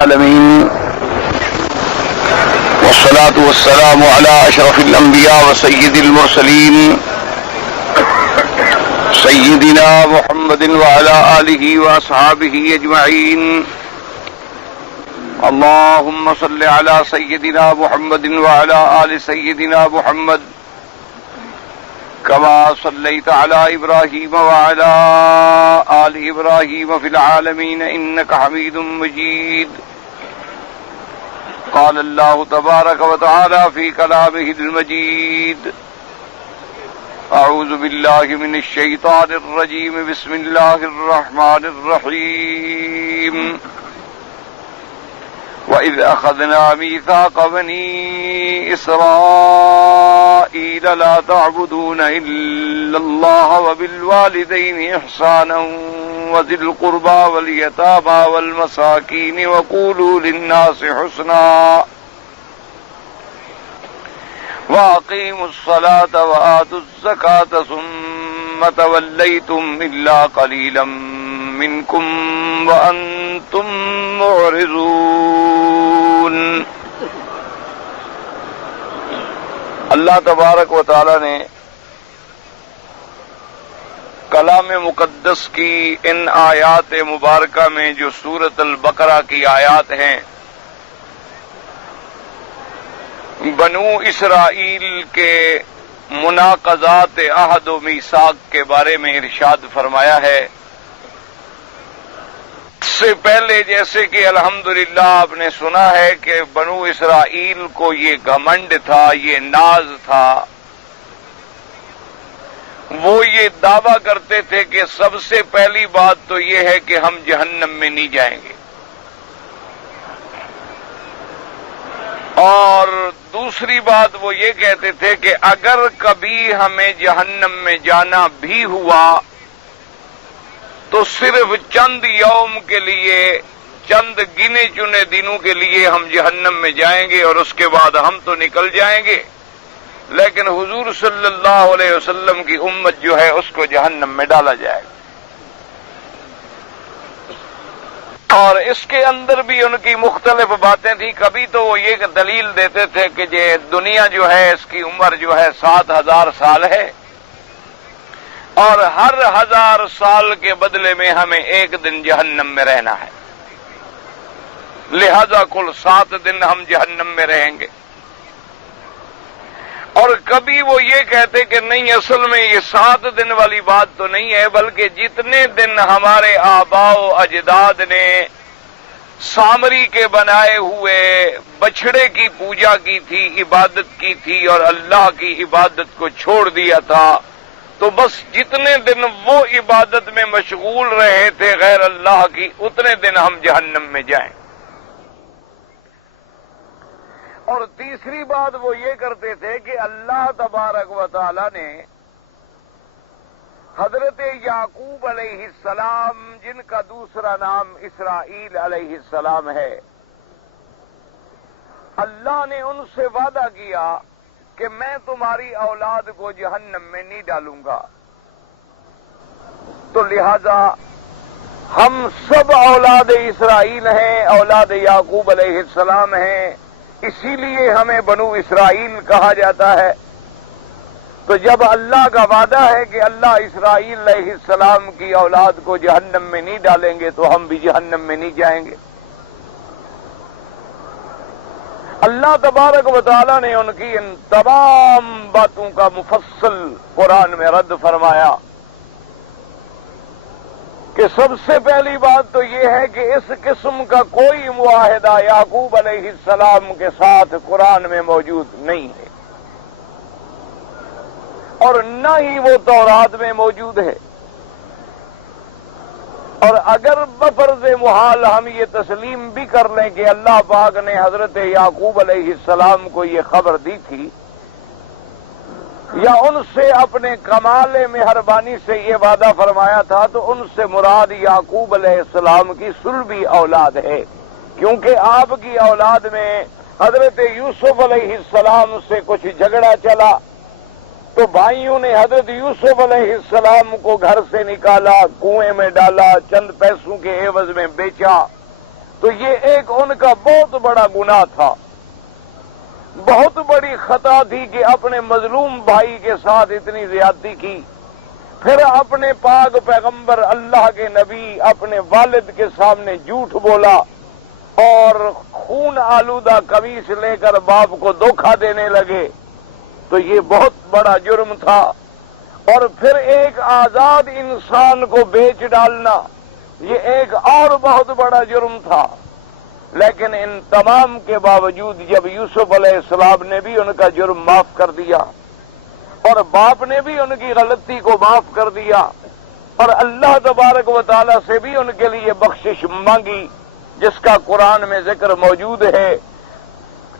العالمين والصلاة والسلام على أشرف الأنبياء وسيد المرسلين سيدنا محمد وعلى آله وأصحابه أجمعين. اللهم صل على سيدنا محمد وعلى آل سيدنا محمد كما صليت على إبراهيم وعلى آل إبراهيم في العالمين إنك حميد مجيد. قال الله تبارك وتعالى في كلامه المجيد: أعوذ بالله من الشيطان الرجيم. بسم الله الرحمن الرحيم. وَإِذْ أَخَذْنَا مِيثَاقَ بَنِي إِسْرَائِيلَ لَا تَعْبُدُونَ إِلَّا اللَّهَ وَبِالْوَالِدَيْنِ إِحْسَانًا وَذِي الْقُرْبَى وَالْيَتَامَى وَالْمَسَاكِينِ وَقُولُوا لِلنَّاسِ حُسْنًا وَأَقِيمُوا الصَّلَاةَ وَآتُوا الزَّكَاةَ ثُمَّ تَوَلَّيْتُمْ إِلَّا قَلِيلًا منکم وانتم معرضون. اللہ تبارک و تعالی نے کلام مقدس کی ان آیات مبارکہ میں جو سورۃ البقرہ کی آیات ہیں، بنو اسرائیل کے مناقضات عہد و میثاق کے بارے میں ارشاد فرمایا ہے. اس سے پہلے جیسے کہ الحمدللہ آپ نے سنا ہے کہ بنو اسرائیل کو یہ گھمنڈ تھا، یہ ناز تھا، وہ یہ دعویٰ کرتے تھے کہ سب سے پہلی بات تو یہ ہے کہ ہم جہنم میں نہیں جائیں گے، اور دوسری بات وہ یہ کہتے تھے کہ اگر کبھی ہمیں جہنم میں جانا بھی ہوا تو صرف چند یوم کے لیے، چند گنے چنے دنوں کے لیے ہم جہنم میں جائیں گے اور اس کے بعد ہم تو نکل جائیں گے، لیکن حضور صلی اللہ علیہ وسلم کی امت جو ہے اس کو جہنم میں ڈالا جائے گا. اور اس کے اندر بھی ان کی مختلف باتیں تھیں. کبھی تو وہ یہ دلیل دیتے تھے کہ یہ دنیا جو ہے اس کی عمر جو ہے 7000 سال ہے، اور ہر 1000 سال کے بدلے میں ہمیں ایک دن جہنم میں رہنا ہے، لہذا کل 7 دن ہم جہنم میں رہیں گے. اور کبھی وہ یہ کہتے کہ نہیں، اصل میں یہ 7 دن والی بات تو نہیں ہے، بلکہ جتنے دن ہمارے آباء و اجداد نے سامری کے بنائے ہوئے بچھڑے کی پوجا کی تھی، عبادت کی تھی اور اللہ کی عبادت کو چھوڑ دیا تھا، تو بس جتنے دن وہ عبادت میں مشغول رہے تھے غیر اللہ کی، اتنے دن ہم جہنم میں جائیں. اور تیسری بات وہ یہ کرتے تھے کہ اللہ تبارک و تعالی نے حضرت یعقوب علیہ السلام، جن کا دوسرا نام اسرائیل علیہ السلام ہے، اللہ نے ان سے وعدہ کیا کہ میں تمہاری اولاد کو جہنم میں نہیں ڈالوں گا، تو لہذا ہم سب اولاد اسرائیل ہیں، اولاد یعقوب علیہ السلام ہیں، اسی لیے ہمیں بنو اسرائیل کہا جاتا ہے. تو جب اللہ کا وعدہ ہے کہ اللہ اسرائیل علیہ السلام کی اولاد کو جہنم میں نہیں ڈالیں گے تو ہم بھی جہنم میں نہیں جائیں گے. اللہ تبارک و تعالی نے ان کی ان تمام باتوں کا مفصل قرآن میں رد فرمایا کہ سب سے پہلی بات تو یہ ہے کہ اس قسم کا کوئی معاہدہ یعقوب علیہ السلام کے ساتھ قرآن میں موجود نہیں ہے، اور نہ ہی وہ تورات میں موجود ہے. اور اگر بفرض محال ہم یہ تسلیم بھی کر لیں کہ اللہ پاک نے حضرت یعقوب علیہ السلام کو یہ خبر دی تھی، یا ان سے اپنے کمال مہربانی سے یہ وعدہ فرمایا تھا، تو ان سے مراد یعقوب علیہ السلام کی صلبی اولاد ہے، کیونکہ آپ کی اولاد میں حضرت یوسف علیہ السلام سے کچھ جھگڑا چلا تو بھائیوں نے حضرت یوسف علیہ السلام کو گھر سے نکالا، کنویں میں ڈالا، چند پیسوں کے عوض میں بیچا، تو یہ ایک ان کا بہت بڑا گناہ تھا، بہت بڑی خطا تھی کہ اپنے مظلوم بھائی کے ساتھ اتنی زیادتی کی، پھر اپنے پاک پیغمبر اللہ کے نبی اپنے والد کے سامنے جھوٹ بولا اور خون آلودہ قمیص لے کر باپ کو دھوکہ دینے لگے، تو یہ بہت بڑا جرم تھا۔ اور پھر ایک آزاد انسان کو بیچ ڈالنا، یہ ایک اور بہت بڑا جرم تھا۔ لیکن ان تمام کے باوجود جب یوسف علیہ السلام نے بھی ان کا جرم معاف کر دیا اور باپ نے بھی ان کی غلطی کو معاف کر دیا اور اللہ تبارک و تعالی سے بھی ان کے لیے بخشش مانگی، جس کا قرآن میں ذکر موجود ہے،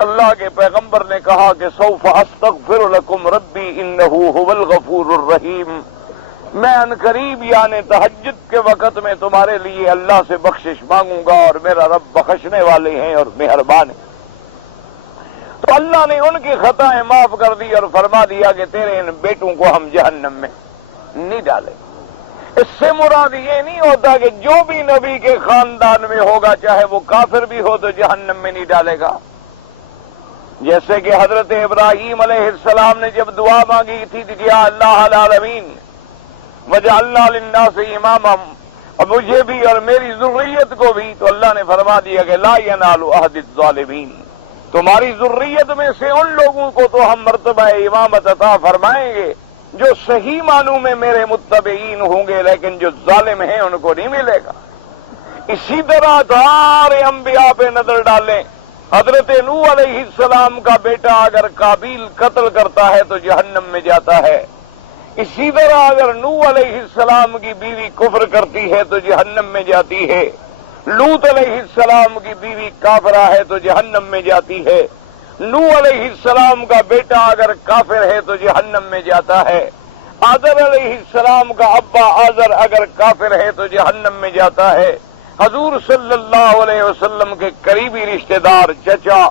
اللہ کے پیغمبر نے کہا کہ سوف استغفر لکم ربی انہ هو الغفور الرحیم، میں عنقریب یعنی تہجد کے وقت میں تمہارے لیے اللہ سے بخشش مانگوں گا اور میرا رب بخشنے والے ہیں اور مہربان ہیں۔ تو اللہ نے ان کی خطائیں معاف کر دی اور فرما دیا کہ تیرے ان بیٹوں کو ہم جہنم میں نہیں ڈالیں۔ اس سے مراد یہ نہیں ہوتا کہ جو بھی نبی کے خاندان میں ہوگا چاہے وہ کافر بھی ہو تو جہنم میں نہیں ڈالے گا۔ جیسے کہ حضرت ابراہیم علیہ السلام نے جب دعا مانگی تھی کہ یا اللہ العالمین وجعلنا للناس اماما، اور مجھے بھی اور میری ذریت کو بھی، تو اللہ نے فرما دیا کہ لا ینال عہد الظالمین، تمہاری ذریت میں سے ان لوگوں کو تو ہم مرتبہ امامت عطا فرمائیں گے جو صحیح معنوں میں میرے متبعین ہوں گے، لیکن جو ظالم ہیں ان کو نہیں ملے گا۔ اسی طرح سارے انبیاء پہ نظر ڈالیں، حضرت نوح علیہ السلام کا بیٹا اگر قابیل قتل کرتا ہے تو جہنم میں جاتا ہے، اسی طرح اگر نوح علیہ السلام کی بیوی کفر کرتی ہے تو جہنم میں جاتی ہے، لوط علیہ السلام کی بیوی کافرہ ہے تو جہنم میں جاتی ہے، نوح علیہ السلام کا بیٹا اگر کافر ہے تو جہنم میں جاتا ہے، آذر علیہ السلام کا ابا آذر اگر کافر ہے تو جہنم میں جاتا ہے، حضور صلی اللہ علیہ وسلم کے قریبی رشتہ دار چچا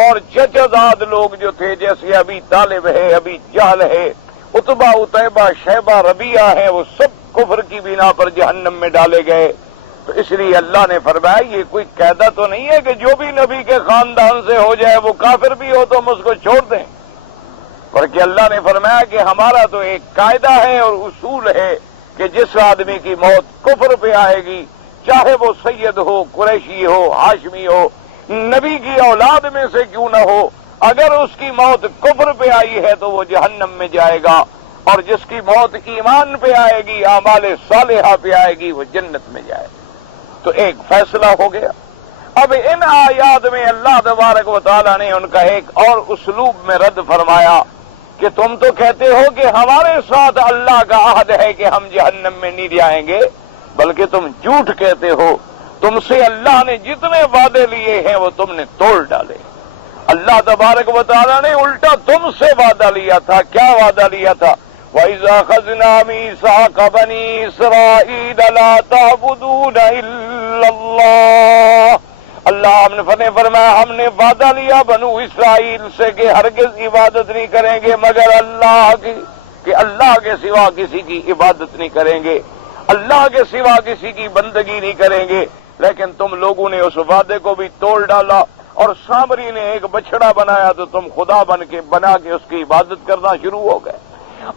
اور چچا زاد لوگ جو تھے، جیسے ابی طالب ہے، ابی جہل ہے، عتبہ عتیبہ شیبہ ربیعہ ہیں، وہ سب کفر کی بنا پر جہنم میں ڈالے گئے۔ تو اس لیے اللہ نے فرمایا یہ کوئی قاعدہ تو نہیں ہے کہ جو بھی نبی کے خاندان سے ہو جائے وہ کافر بھی ہو تو ہم اس کو چھوڑ دیں، بلکہ اللہ نے فرمایا کہ ہمارا تو ایک قاعدہ ہے اور اصول ہے کہ جس آدمی کی موت کفر پہ آئے گی، چاہے وہ سید ہو، قریشی ہو، ہاشمی ہو، نبی کی اولاد میں سے کیوں نہ ہو، اگر اس کی موت کفر پہ آئی ہے تو وہ جہنم میں جائے گا، اور جس کی موت ایمان پہ آئے گی، اعمال صالحہ پہ آئے گی، وہ جنت میں جائے گا۔ تو ایک فیصلہ ہو گیا۔ اب ان آیات میں اللہ تبارک و تعالیٰ نے ان کا ایک اور اسلوب میں رد فرمایا کہ تم تو کہتے ہو کہ ہمارے ساتھ اللہ کا عہد ہے کہ ہم جہنم میں نہیں جائیں گے، بلکہ تم جھوٹ کہتے ہو، تم سے اللہ نے جتنے وعدے لیے ہیں وہ تم نے توڑ ڈالے۔ اللہ تبارک و تعالیٰ نے الٹا تم سے وعدہ لیا تھا۔ کیا وعدہ لیا تھا؟ وَإِذَا أَخَذْنَا مِيثَاقَ بَنِي إِسْرَائِيلَ لَا تَعْبُدُونَ إِلَّا اللَّهَ، اللہ نے فرمایا ہم نے وعدہ لیا بنو اسرائیل سے کہ ہرگز عبادت نہیں کریں گے مگر اللہ کی، کہ اللہ کے سوا کسی کی عبادت نہیں کریں گے، اللہ کے سوا کسی کی بندگی نہیں کریں گے۔ لیکن تم لوگوں نے اس وعدے کو بھی توڑ ڈالا، اور سامری نے ایک بچڑا بنایا تو تم خدا بنا کے اس کی عبادت کرنا شروع ہو گئے،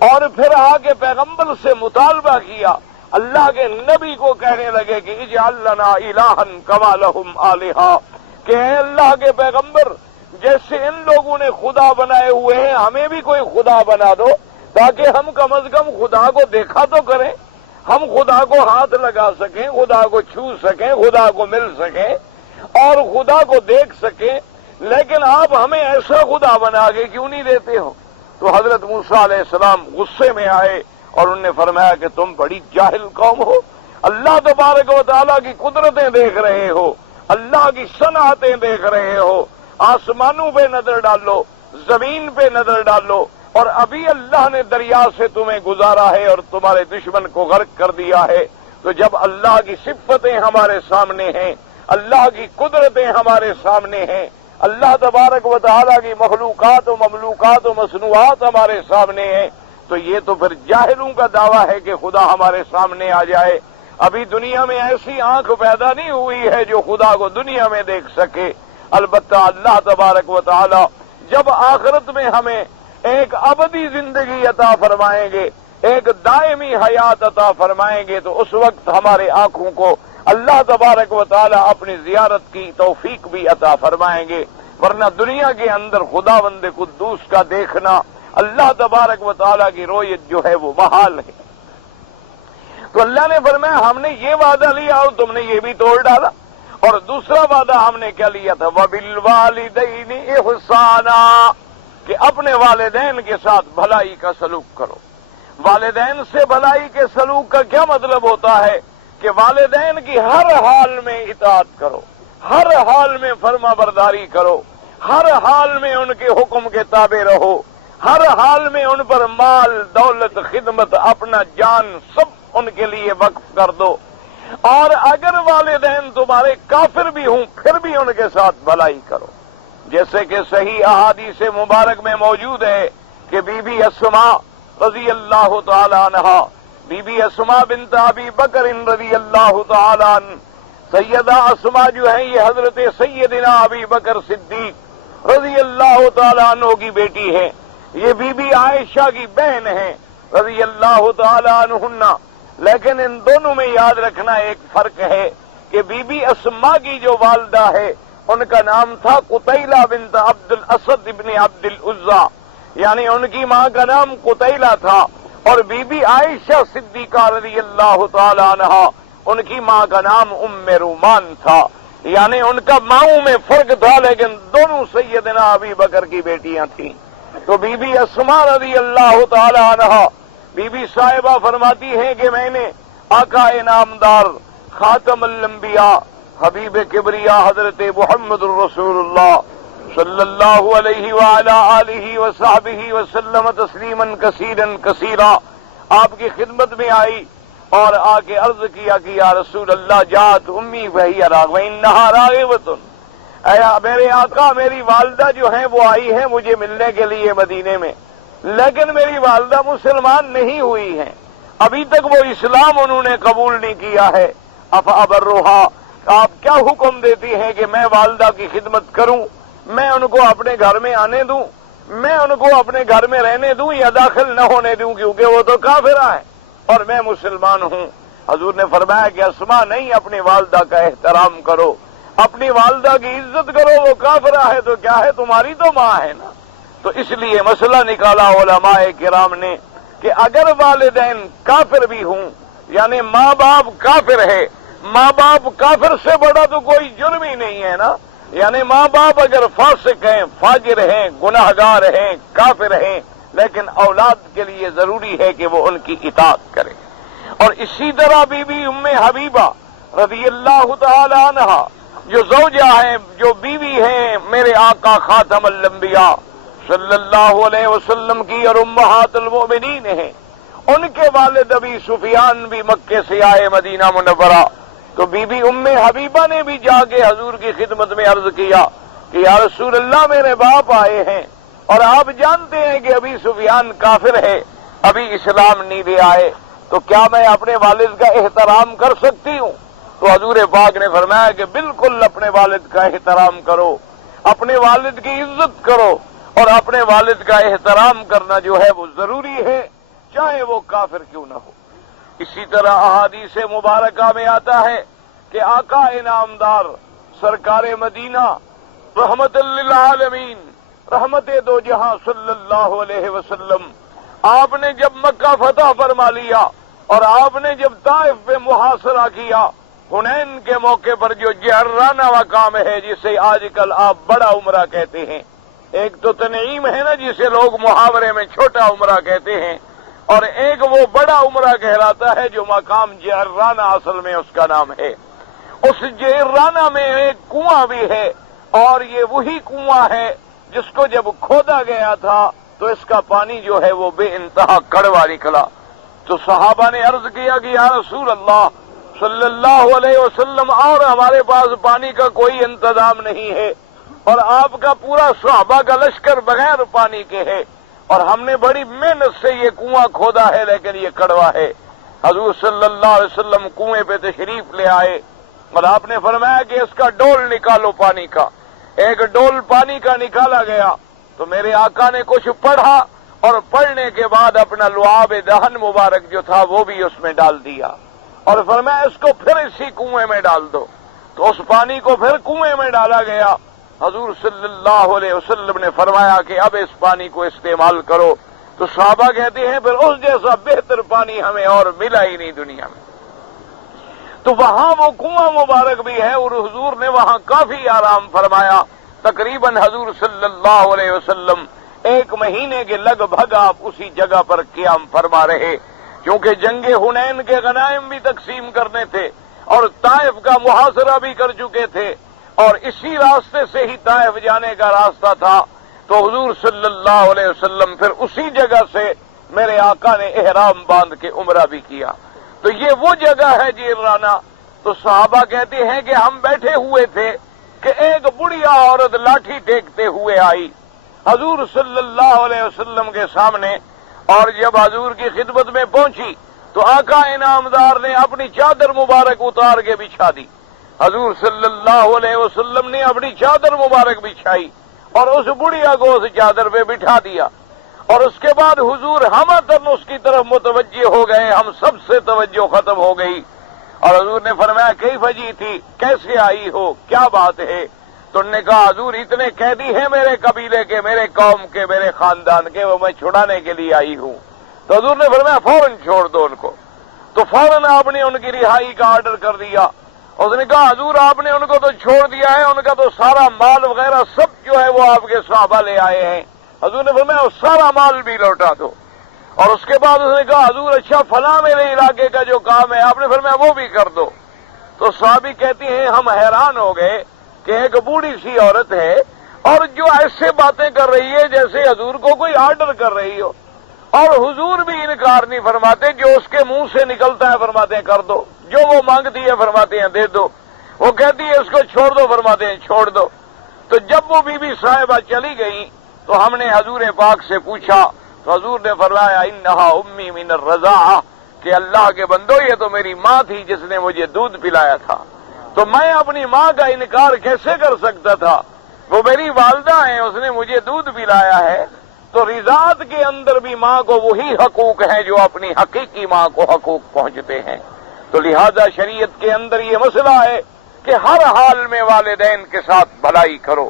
اور پھر آگے پیغمبر سے مطالبہ کیا، اللہ کے نبی کو کہنے لگے کہ اجعل لنا الہا کما لہم آلہہ، کہ اے اللہ کے پیغمبر جیسے ان لوگوں نے خدا بنائے ہوئے ہیں ہمیں بھی کوئی خدا بنا دو، تاکہ ہم کم از کم خدا کو دیکھا تو کریں، ہم خدا کو ہاتھ لگا سکیں، خدا کو چھو سکیں، خدا کو مل سکیں اور خدا کو دیکھ سکیں، لیکن آپ ہمیں ایسا خدا بنا کے کیوں نہیں دیتے ہو؟ تو حضرت موسیٰ علیہ السلام غصے میں آئے اور انہوں نے فرمایا کہ تم بڑی جاہل قوم ہو، اللہ تبارک و تعالیٰ کی قدرتیں دیکھ رہے ہو، اللہ کی صنعتیں دیکھ رہے ہو، آسمانوں پہ نظر ڈالو، زمین پہ نظر ڈالو، اور ابھی اللہ نے دریا سے تمہیں گزارا ہے اور تمہارے دشمن کو غرق کر دیا ہے۔ تو جب اللہ کی صفتیں ہمارے سامنے ہیں، اللہ کی قدرتیں ہمارے سامنے ہیں، اللہ تبارک و تعالیٰ کی مخلوقات و مملوکات و مصنوعات ہمارے سامنے ہیں، تو یہ تو پھر جاہلوں کا دعویٰ ہے کہ خدا ہمارے سامنے آ جائے۔ ابھی دنیا میں ایسی آنکھ پیدا نہیں ہوئی ہے جو خدا کو دنیا میں دیکھ سکے۔ البتہ اللہ تبارک و تعالی جب آخرت میں ہمیں ایک ابدی زندگی عطا فرمائیں گے، ایک دائمی حیات عطا فرمائیں گے، تو اس وقت ہمارے آنکھوں کو اللہ تبارک و تعالی اپنی زیارت کی توفیق بھی عطا فرمائیں گے، ورنہ دنیا کے اندر خداوند قدوس کا دیکھنا، اللہ تبارک و تعالی کی رؤیت جو ہے وہ محال ہے۔ تو اللہ نے فرمایا ہم نے یہ وعدہ لیا اور تم نے یہ بھی توڑ ڈالا۔ اور دوسرا وعدہ ہم نے کیا لیا تھا؟ وَبِالْوَالِدَيْنِ إِحْسَانًا، کہ اپنے والدین کے ساتھ بھلائی کا سلوک کرو۔ والدین سے بھلائی کے سلوک کا کیا مطلب ہوتا ہے؟ کہ والدین کی ہر حال میں اطاعت کرو، ہر حال میں فرما برداری کرو، ہر حال میں ان کے حکم کے تابع رہو، ہر حال میں ان پر مال، دولت، خدمت، اپنا جان سب ان کے لیے وقف کر دو۔ اور اگر والدین تمہارے کافر بھی ہوں پھر بھی ان کے ساتھ بھلائی کرو، جیسے کہ صحیح احادیث مبارک میں موجود ہے کہ بی بی اسماء رضی اللہ تعالی عنہا، بی بی اسماء بنت ابی بکر رضی اللہ تعالی عنہ، سیدہ اسماء جو ہیں یہ حضرت سیدنا ابی بکر صدیق رضی اللہ تعالی عنہ کی بیٹی ہے، یہ بی بی عائشہ کی بہن ہیں رضی اللہ تعالی عنہن۔ لیکن ان دونوں میں یاد رکھنا ایک فرق ہے کہ بی بی اسماء کی جو والدہ ہے ان کا نام تھا قتیلہ بنت عبد الاسد ابن عبد العزا، یعنی ان کی ماں کا نام قتیلہ تھا، اور بی بی عائشہ صدیقہ رضی اللہ تعالی عنہا ان کی ماں کا نام ام رومان تھا، یعنی ان کا ماؤں میں فرق تھا لیکن دونوں سیدنا ابی بکر کی بیٹیاں تھیں۔ تو بی بی اسماء رضی اللہ تعالی عنہا بی بی صاحبہ فرماتی ہیں کہ میں نے آقا انعامدار خاتم الانبیاء حبیب کبریا حضرت محمد الرسول اللہ صلی اللہ علیہ وعلی آلہ وصحبہ وسلم تسلیما کثیرا کثیرا آپ کی خدمت میں آئی اور آ کے عرض کیا کہ یا رسول اللہ جات امی وہی وانہا راغبۃ، اے میرے آقا میری والدہ جو ہیں وہ آئی ہیں مجھے ملنے کے لیے مدینے میں، لیکن میری والدہ مسلمان نہیں ہوئی ہیں، ابھی تک وہ اسلام انہوں نے قبول نہیں کیا ہے۔ افابرھا، آپ کیا حکم دیتی ہیں کہ میں والدہ کی خدمت کروں، میں ان کو اپنے گھر میں آنے دوں، میں ان کو اپنے گھر میں رہنے دوں یا داخل نہ ہونے دوں، کیونکہ وہ تو کافرہ ہے اور میں مسلمان ہوں؟ حضور نے فرمایا کہ اسماء نہیں، اپنی والدہ کا احترام کرو، اپنی والدہ کی عزت کرو، وہ کافرہ ہے تو کیا ہے، تمہاری تو ماں ہے نا۔ تو اس لیے مسئلہ نکالا علماء کرام نے کہ اگر والدین کافر بھی ہوں، یعنی ماں باپ کافر ہے، ماں باپ کافر سے بڑا تو کوئی جرم ہی نہیں ہے نا، یعنی ماں باپ اگر فاسق ہیں، فاجر ہیں، گناہگار ہیں، کافر ہیں، لیکن اولاد کے لیے ضروری ہے کہ وہ ان کی اطاعت کرے۔ اور اسی طرح بی بی ام حبیبہ رضی اللہ تعالی عنہا جو زوجہ ہیں، جو بیوی ہیں میرے آقا خاتم الانبیاء صلی اللہ علیہ وسلم کی اور امہات المؤمنین ہیں، ان کے والد ابی سفیان بھی مکے سے آئے مدینہ منورہ، تو بی بی ام حبیبہ نے بھی جا کے حضور کی خدمت میں عرض کیا کہ یا رسول اللہ میرے باپ آئے ہیں اور آپ جانتے ہیں کہ ابی سفیان کافر ہے، ابھی اسلام نہیں لے آئے، تو کیا میں اپنے والد کا احترام کر سکتی ہوں؟ تو حضور پاک نے فرمایا کہ بالکل اپنے والد کا احترام کرو، اپنے والد کی عزت کرو، اور اپنے والد کا احترام کرنا جو ہے وہ ضروری ہے چاہے وہ کافر کیوں نہ ہو۔ اسی طرح احادیث مبارکہ میں آتا ہے کہ آقا انعامدار سرکار مدینہ رحمت للعالمین، رحمت دو جہاں صلی اللہ علیہ وسلم، آپ نے جب مکہ فتح فرما لیا اور آپ نے جب طائف پہ محاصرہ کیا، حنین کے موقع پر جو جعرانہ مقام ہے جسے آج کل آپ بڑا عمرہ کہتے ہیں، ایک تو تنعیم ہے نا جسے لوگ محاورے میں چھوٹا عمرہ کہتے ہیں، اور ایک وہ بڑا عمرہ کہلاتا ہے جو مقام جعرانہ اصل میں اس کا نام ہے۔ اس جعرانہ میں ایک کنواں بھی ہے اور یہ وہی کنواں ہے جس کو جب کھودا گیا تھا تو اس کا پانی جو ہے وہ بے انتہا کڑوا نکلا۔ تو صحابہ نے عرض کیا کہ یا رسول اللہ صلی اللہ علیہ وسلم، اور ہمارے پاس پانی کا کوئی انتظام نہیں ہے اور آپ کا پورا صحابہ کا لشکر بغیر پانی کے ہے، اور ہم نے بڑی محنت سے یہ کنواں کھودا ہے لیکن یہ کڑوا ہے۔ حضور صلی اللہ علیہ وسلم کنویں پہ تشریف لے آئے اور آپ نے فرمایا کہ اس کا ڈول نکالو پانی کا. ایک ڈول پانی کا نکالا گیا تو میرے آقا نے کچھ پڑھا اور پڑھنے کے بعد اپنا لعاب دہن مبارک جو تھا وہ بھی اس میں ڈال دیا اور فرمایا اس کو پھر اسی کنویں میں ڈال دو. تو اس پانی کو پھر کنویں میں ڈالا گیا. حضور صلی اللہ علیہ وسلم نے فرمایا کہ اب اس پانی کو استعمال کرو. تو صحابہ کہتے ہیں پھر اس جیسا بہتر پانی ہمیں اور ملا ہی نہیں دنیا میں. تو وہاں وہ کنواں مبارک بھی ہے اور حضور نے وہاں کافی آرام فرمایا. تقریباً حضور صلی اللہ علیہ وسلم 1 مہینے کے لگ بھگ آپ اسی جگہ پر قیام فرما رہے، کیونکہ جنگ حنین کے غنائم بھی تقسیم کرنے تھے اور طائف کا محاصرہ بھی کر چکے تھے اور اسی راستے سے ہی طائف جانے کا راستہ تھا. تو حضور صلی اللہ علیہ وسلم پھر اسی جگہ سے میرے آقا نے احرام باندھ کے عمرہ بھی کیا. تو یہ وہ جگہ ہے جیرانہ. تو صحابہ کہتے ہیں کہ ہم بیٹھے ہوئے تھے کہ ایک بڑھیا عورت لاٹھی ٹیکتے ہوئے آئی حضور صلی اللہ علیہ وسلم کے سامنے، اور جب حضور کی خدمت میں پہنچی تو آقا انعامدار نے اپنی چادر مبارک اتار کے بچھا دی. حضور صلی اللہ علیہ وسلم نے اپنی چادر مبارک بچھائی اور اس بڑھیا کو اس چادر پہ بٹھا دیا اور اس کے بعد حضور ہمتن اس کی طرف متوجہ ہو گئے. ہم سب سے توجہ ختم ہو گئی اور حضور نے فرمایا کیف جی تھی، کیسے آئی ہو، کیا بات ہے؟ تو انہوں نے کہا حضور اتنے قیدی ہیں میرے قبیلے کے، میرے قوم کے، میرے خاندان کے، وہ میں چھڑانے کے لیے آئی ہوں. تو حضور نے فرمایا فوراً چھوڑ دو ان کو. تو فوراً آپ نے ان کی رہائی کا آرڈر کر دیا. اس نے کہا حضور آپ نے ان کو تو چھوڑ دیا ہے، ان کا تو سارا مال وغیرہ سب جو ہے وہ آپ کے صحابہ لے آئے ہیں. حضور نے فرمایا وہ سارا مال بھی لوٹا دو. اور اس کے بعد اس نے کہا حضور اچھا فلاں میرے علاقے کا جو کام ہے آپ نے فرمایا وہ بھی کر دو. تو صحابی کہتی ہیں ہم حیران ہو گئے کہ ایک بوڑھی سی عورت ہے اور جو ایسے باتیں کر رہی ہے جیسے حضور کو کوئی آرڈر کر رہی ہو، اور حضور بھی انکار نہیں فرماتے، جو اس کے منہ سے نکلتا ہے فرماتے ہیں کر دو، جو وہ مانگتی ہے فرماتے ہیں دے دو، وہ کہتی ہے اس کو چھوڑ دو فرماتے ہیں چھوڑ دو. تو جب وہ بی بی صاحبہ چلی گئیں تو ہم نے حضور پاک سے پوچھا تو حضور نے فرمایا انہا امی من الرضاعہ، کہ اللہ کے بندو یہ تو میری ماں تھی جس نے مجھے دودھ پلایا تھا، تو میں اپنی ماں کا انکار کیسے کر سکتا تھا؟ وہ میری والدہ ہیں، اس نے مجھے دودھ پلایا ہے. تو رضاعت کے اندر بھی ماں کو وہی حقوق ہیں جو اپنی حقیقی ماں کو حقوق پہنچتے ہیں. تو لہذا شریعت کے اندر یہ مسئلہ ہے کہ ہر حال میں والدین کے ساتھ بھلائی کرو.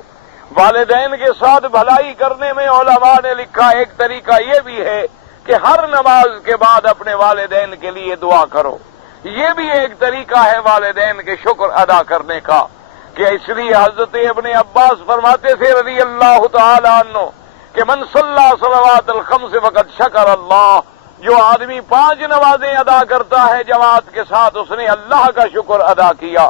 والدین کے ساتھ بھلائی کرنے میں علماء نے لکھا ایک طریقہ یہ بھی ہے کہ ہر نماز کے بعد اپنے والدین کے لیے دعا کرو. یہ بھی ایک طریقہ ہے والدین کے شکر ادا کرنے کا، کہ اس لیے حضرت ابن عباس فرماتے تھے رضی اللہ تعالی عنہ کہ من صلی صلوات الخمس فقد شکر اللہ، جو آدمی 5 نمازیں ادا کرتا ہے جماعت کے ساتھ اس نے اللہ کا شکر ادا کیا.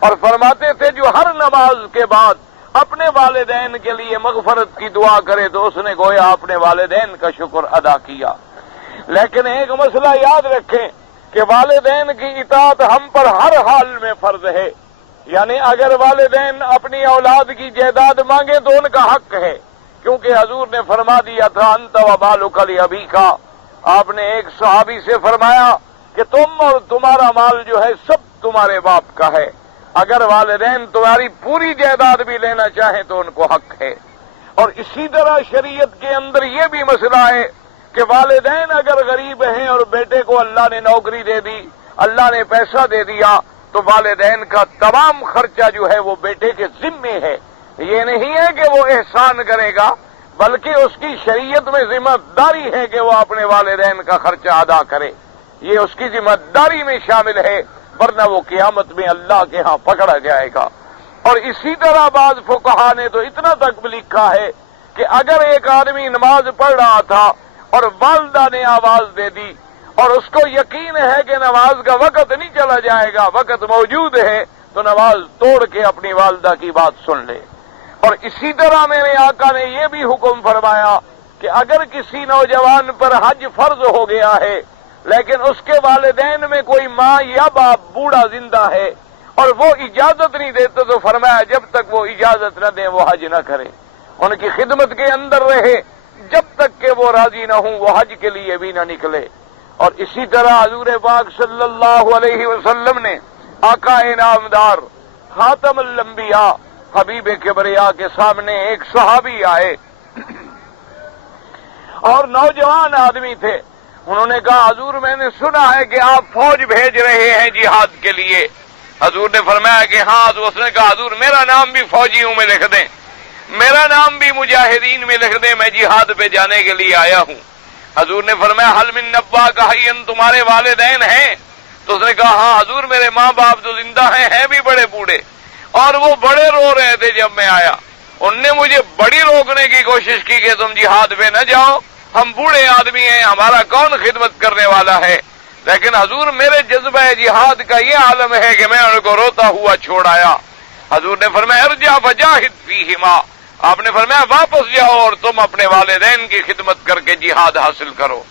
اور فرماتے تھے جو ہر نماز کے بعد اپنے والدین کے لیے مغفرت کی دعا کرے تو اس نے گویا اپنے والدین کا شکر ادا کیا. لیکن ایک مسئلہ یاد رکھیں کہ والدین کی اطاعت ہم پر ہر حال میں فرض ہے. یعنی اگر والدین اپنی اولاد کی جائیداد مانگے تو ان کا حق ہے، کیونکہ حضور نے فرما دیا تھا انت وبالک لابیک. آپ نے ایک صحابی سے فرمایا کہ تم اور تمہارا مال جو ہے سب تمہارے باپ کا ہے. اگر والدین تمہاری پوری جائیداد بھی لینا چاہیں تو ان کو حق ہے. اور اسی طرح شریعت کے اندر یہ بھی مسئلہ ہے کہ والدین اگر غریب ہیں اور بیٹے کو اللہ نے نوکری دے دی، اللہ نے پیسہ دے دیا، تو والدین کا تمام خرچہ جو ہے وہ بیٹے کے ذمے ہے. یہ نہیں ہے کہ وہ احسان کرے گا، بلکہ اس کی شریعت میں ذمہ داری ہے کہ وہ اپنے والدین کا خرچہ ادا کرے. یہ اس کی ذمہ داری میں شامل ہے، ورنہ وہ قیامت میں اللہ کے ہاں پکڑا جائے گا. اور اسی طرح بعض فقہا نے تو اتنا تک بھی لکھا ہے کہ اگر ایک آدمی نماز پڑھ رہا تھا اور والدہ نے آواز دے دی اور اس کو یقین ہے کہ نماز کا وقت نہیں چلا جائے گا، وقت موجود ہے، تو نماز توڑ کے اپنی والدہ کی بات سن لے. اور اسی طرح میرے آقا نے یہ بھی حکم فرمایا کہ اگر کسی نوجوان پر حج فرض ہو گیا ہے لیکن اس کے والدین میں کوئی ماں یا باپ بوڑھا زندہ ہے اور وہ اجازت نہیں دیتے تو فرمایا جب تک وہ اجازت نہ دیں وہ حج نہ کرے. ان کی خدمت کے اندر رہے جب تک کہ وہ راضی نہ ہوں وہ حج کے لیے بھی نہ نکلے. اور اسی طرح حضور پاک صلی اللہ علیہ وسلم نے آقا انعامدار خاتم الانبیاء حبیب کبریا کے سامنے ایک صحابی آئے اور نوجوان آدمی تھے. انہوں نے کہا حضور میں نے سنا ہے کہ آپ فوج بھیج رہے ہیں جہاد کے لیے. حضور نے فرمایا کہ ہاں. تو اس نے کہا حضور میرا نام بھی فوجیوں میں لکھ دیں, میرا نام بھی مجاہدین میں لکھ دیں, میں جہاد پہ جانے کے لیے آیا ہوں. حضور نے فرمایا حل من نباک حی, تمہارے والدین ہیں؟ تو اس نے کہا ہاں حضور میرے ماں باپ تو زندہ ہیں بھی بڑے بوڑھے, اور وہ بڑے رو رہے تھے جب میں آیا. ان نے مجھے بڑی روکنے کی کوشش کی کہ تم جہاد پہ نہ جاؤ, ہم بوڑھے آدمی ہیں, ہمارا کون خدمت کرنے والا ہے. لیکن حضور میرے جذبہ جہاد کا یہ عالم ہے کہ میں ان کو روتا ہوا چھوڑ آیا. حضور نے فرمایا ارجع فجاہد فیہما, آپ نے فرمایا واپس جاؤ اور تم اپنے والدین کی خدمت کر کے جہاد حاصل کرو.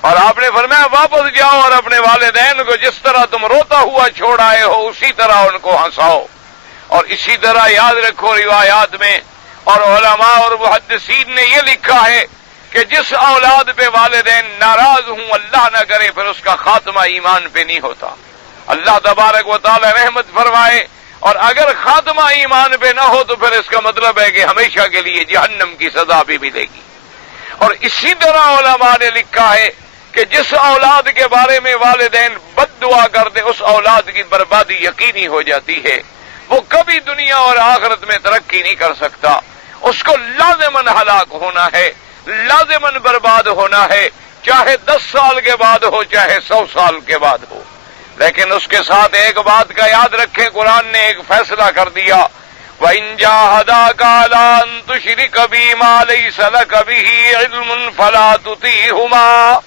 اور آپ نے فرمایا واپس جاؤ اور اپنے والدین کو جس طرح تم روتا ہوا چھوڑ آئے ہو اسی طرح ان کو ہنساؤ. اور اسی طرح یاد رکھو روایات میں اور علماء اور محدثین نے یہ لکھا ہے کہ جس اولاد پہ والدین ناراض ہوں اللہ نہ کرے پھر اس کا خاتمہ ایمان پہ نہیں ہوتا. اللہ تبارک و تعالی رحمت فرمائے. اور اگر خاتمہ ایمان پہ نہ ہو تو پھر اس کا مطلب ہے کہ ہمیشہ کے لیے جہنم کی سزا بھی ملے گی. اور اسی طرح علماء نے لکھا ہے کہ جس اولاد کے بارے میں والدین بد دعا کرتے اس اولاد کی بربادی یقینی ہو جاتی ہے. وہ کبھی دنیا اور آخرت میں ترقی نہیں کر سکتا. اس کو لازماً ہلاک ہونا ہے, لازماً برباد ہونا ہے, چاہے 10 سال کے بعد ہو چاہے 100 سال کے بعد ہو. لیکن اس کے ساتھ ایک بات کا یاد رکھیں, قرآن نے ایک فیصلہ کر دیا وَإِن جَاهَدَاكَ عَلَىٰ أَن تُشْرِكَ بِي مَا لَيْسَ لَكَ بِهِ عِلْمٌ فَلَا تُطِعْهُمَا.